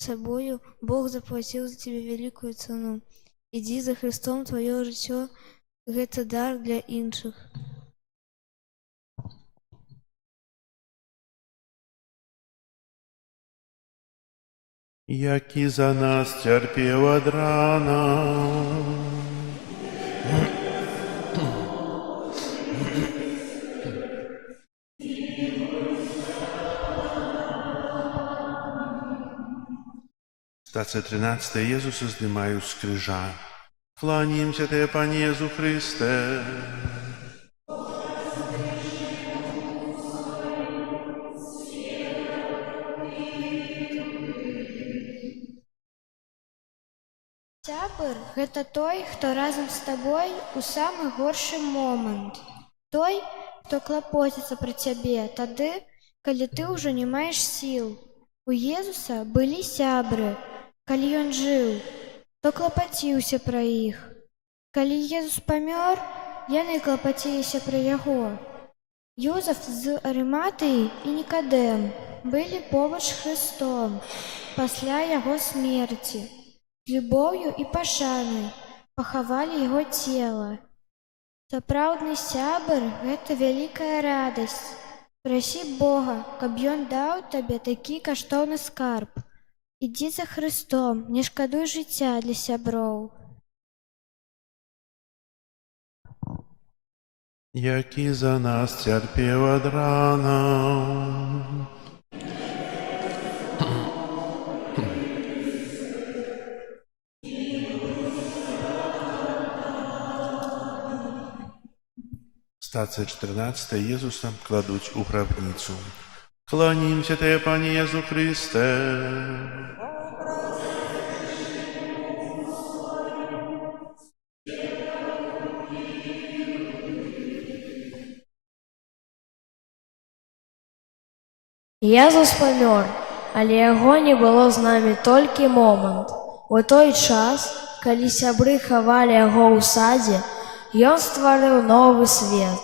сабою, Бог заплаціў за цябе вялікую цану. Ідзі за Христом, тваё жыццё — гэта дар для іншых. Які за нас цярпеў ад рана. Стацыя 13. Езуса здымаюць з крыжа. Кланяемся Тебе, Пане Иису Христе. Сябар — гэта той, хто разам з табой у самы горшы момант. Той, хто клапоціцца пра цябе тады, калі ты ўжо не маеш сіл. У Езуса былі сябры. Калі ён жыў, то клапаціўся пра іх. Калі Езус памёр, яны клапаціліся пра яго. Юзаф з Арыматыі і Нікадэм былі побач з Христом пасля яго смерці. З любоўю і пашанай пахавалі яго цела. Сапраўдны сябар – гэта вялікая радасць. Прасі Бога, каб Ён даў табе такі каштоўны скарб. Ідзі за Хрыстом, не шкадуй жыцця для сяброў. Які за нас цярпеў ад ранаў. Стацыя 14. Езуса кладуць у грабніцу. Кланімся Тебе, Пане Єзу Христе. Езус памёр, але яго не было з намі толькі момант. У той час, калі сябры хавалі яго ў садзе, Ён стварыў новы свет.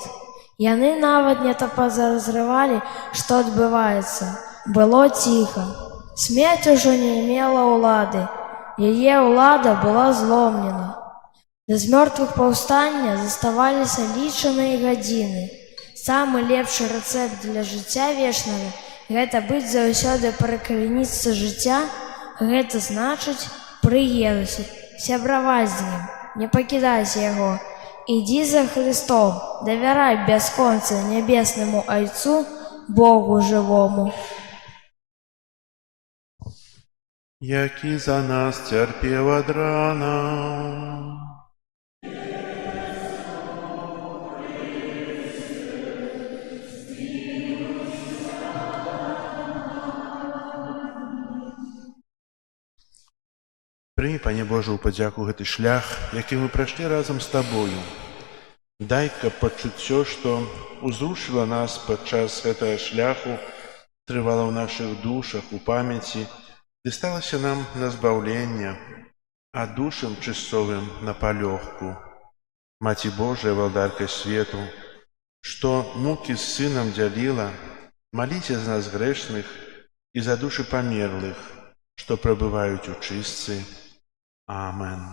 Яны нават не падазравалі, што адбываецца. Было ціха. Смерць ужо не мела ўлады. Яе ўлада была зломлена. Да з мёртвых паўстання заставаліся лічаныя гадзіны. Самы лепшы рэцэпт для жыцця вечнага – гэта быць заўсёды пры крыніцы жыцця, гэта значыць пры Езусе, сябраваць з ім, не пакідаць яго. Ідзі за Христом, давярай бясконца нябеснаму Айцу, Богу жывому. Які за нас цярпеў ад ранаў. Прымі, Пане Божа, у падзяку гэты шлях, які мы прайшлі разам з Табою. Дай, каб пачуццё, што ўзрушыла нас падчас гэтага шляху, трывала ў нашых душах, у памяці, ды сталася нам на збаўленне, а душам часовым на палёгку. Маці Божая, валдарка свету, што мукі з сынам дзяліла, маліце за нас грэшных і за душы памерлых, што прабываюць у чыстцы. Амен.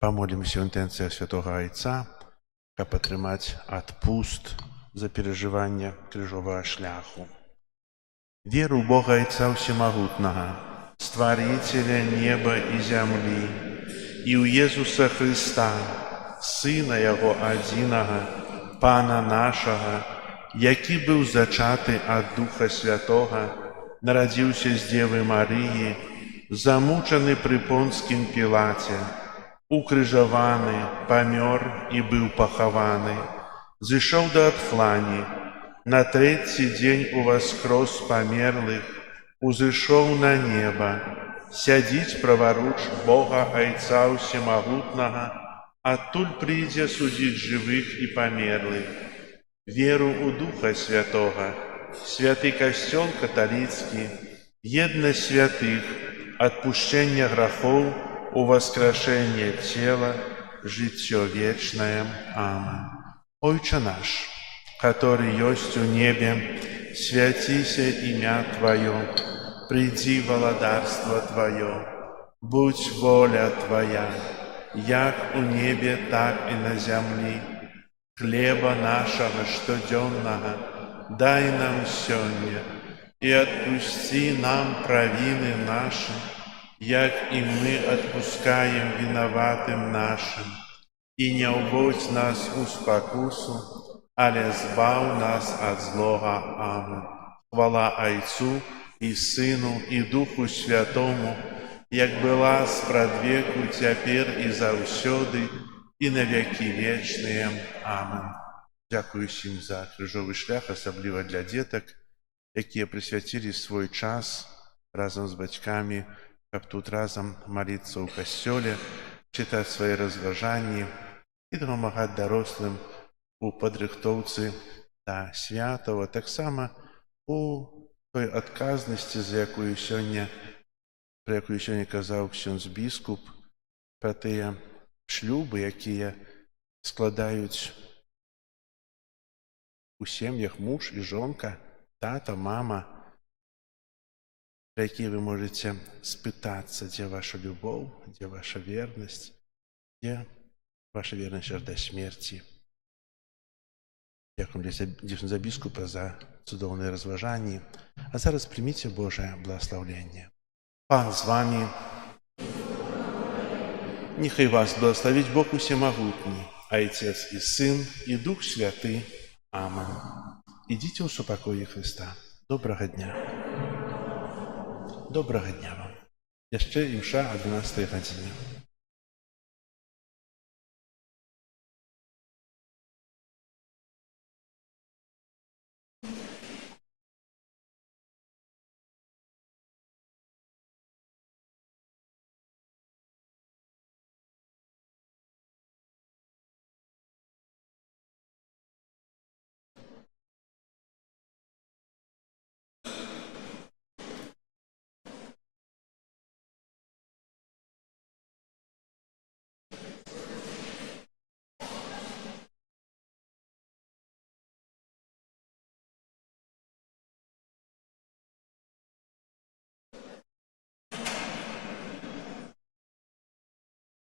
Памолімся ў інтэнцыях святога Айца, каб атрымаць адпуст за перажыванне крыжовага шляху. Веру ў Бога Айца Всемагутнага, Стварителя неба і зямлі, і ў Езуса Христа, Сына Яго адзінага, Пана нашага, які быў зачаты ад Духа Святога, нарадзіўся з Дзевы Марыі, замучаны пры Понскім Пілаце, укрыжаваны, памёр і быў пахаваны, зышоў да адхлані, на трэці дзень уваскрос памерлых, узышоў на неба, сядзіць праваруч Бога Айца Всемагутнага, адтуль прыйдзе судзіць жывых і памерлых. Веру ў Духа Святога, святы касцёл каталіцкі, еднасць святых, адпушчэнне грахоў, уваскрашэнне цела, жыццё вечнае. Амен. Ойче наш, который ёсць у небе, свяціся імя Твоё, прыйдзі валадарства Твоё, будь воля Твоя, як у небе, так і на зямлі. Хлеба нашага штодзённага дай нам сёння, і адпусці нам правіны нашы, як і мы адпускаем вінаватым нашым. І не ўводзь нас у спакусу, але збаў нас ад злога. Амен. Хвала Айцу і Сыну і Духу Святому, як была спрадвеку, цяпер і заўсёды, і на векі вечныя. Амен. Дзякую ўсім за крыжовы шлях, асабліва для дзетак, якія прысвяцілі свой час разам з бацькамі, каб тут разам маліцца ў касцёле, чытаць свае разважанні і дапамагаць дарослым у падрыхтоўцы да святаў, а таксама у той адказнасці, пра якую сёння казаў ксёндз біскуп, пра тыя шлюбы, якія складаюць у сем'ях муж і жонка, тата, мама, пра якія вы можаце спытацца, дзе ваша любоў, дзе ваша вернасць, дзе ваша вернасць аж да смерці. Дзякуем дзяўчына біскупа за цудоўныя разважанні. А зараз прыміце Божае благословение. Пан з вами. Нехай вас благословить Бог усемогутний, Отец и Сын, и Дух Святый. Амин. Идите в супокое Христа. Доброго дня. Доброго дня вам. Jeszcze imsza o 12 godzinie.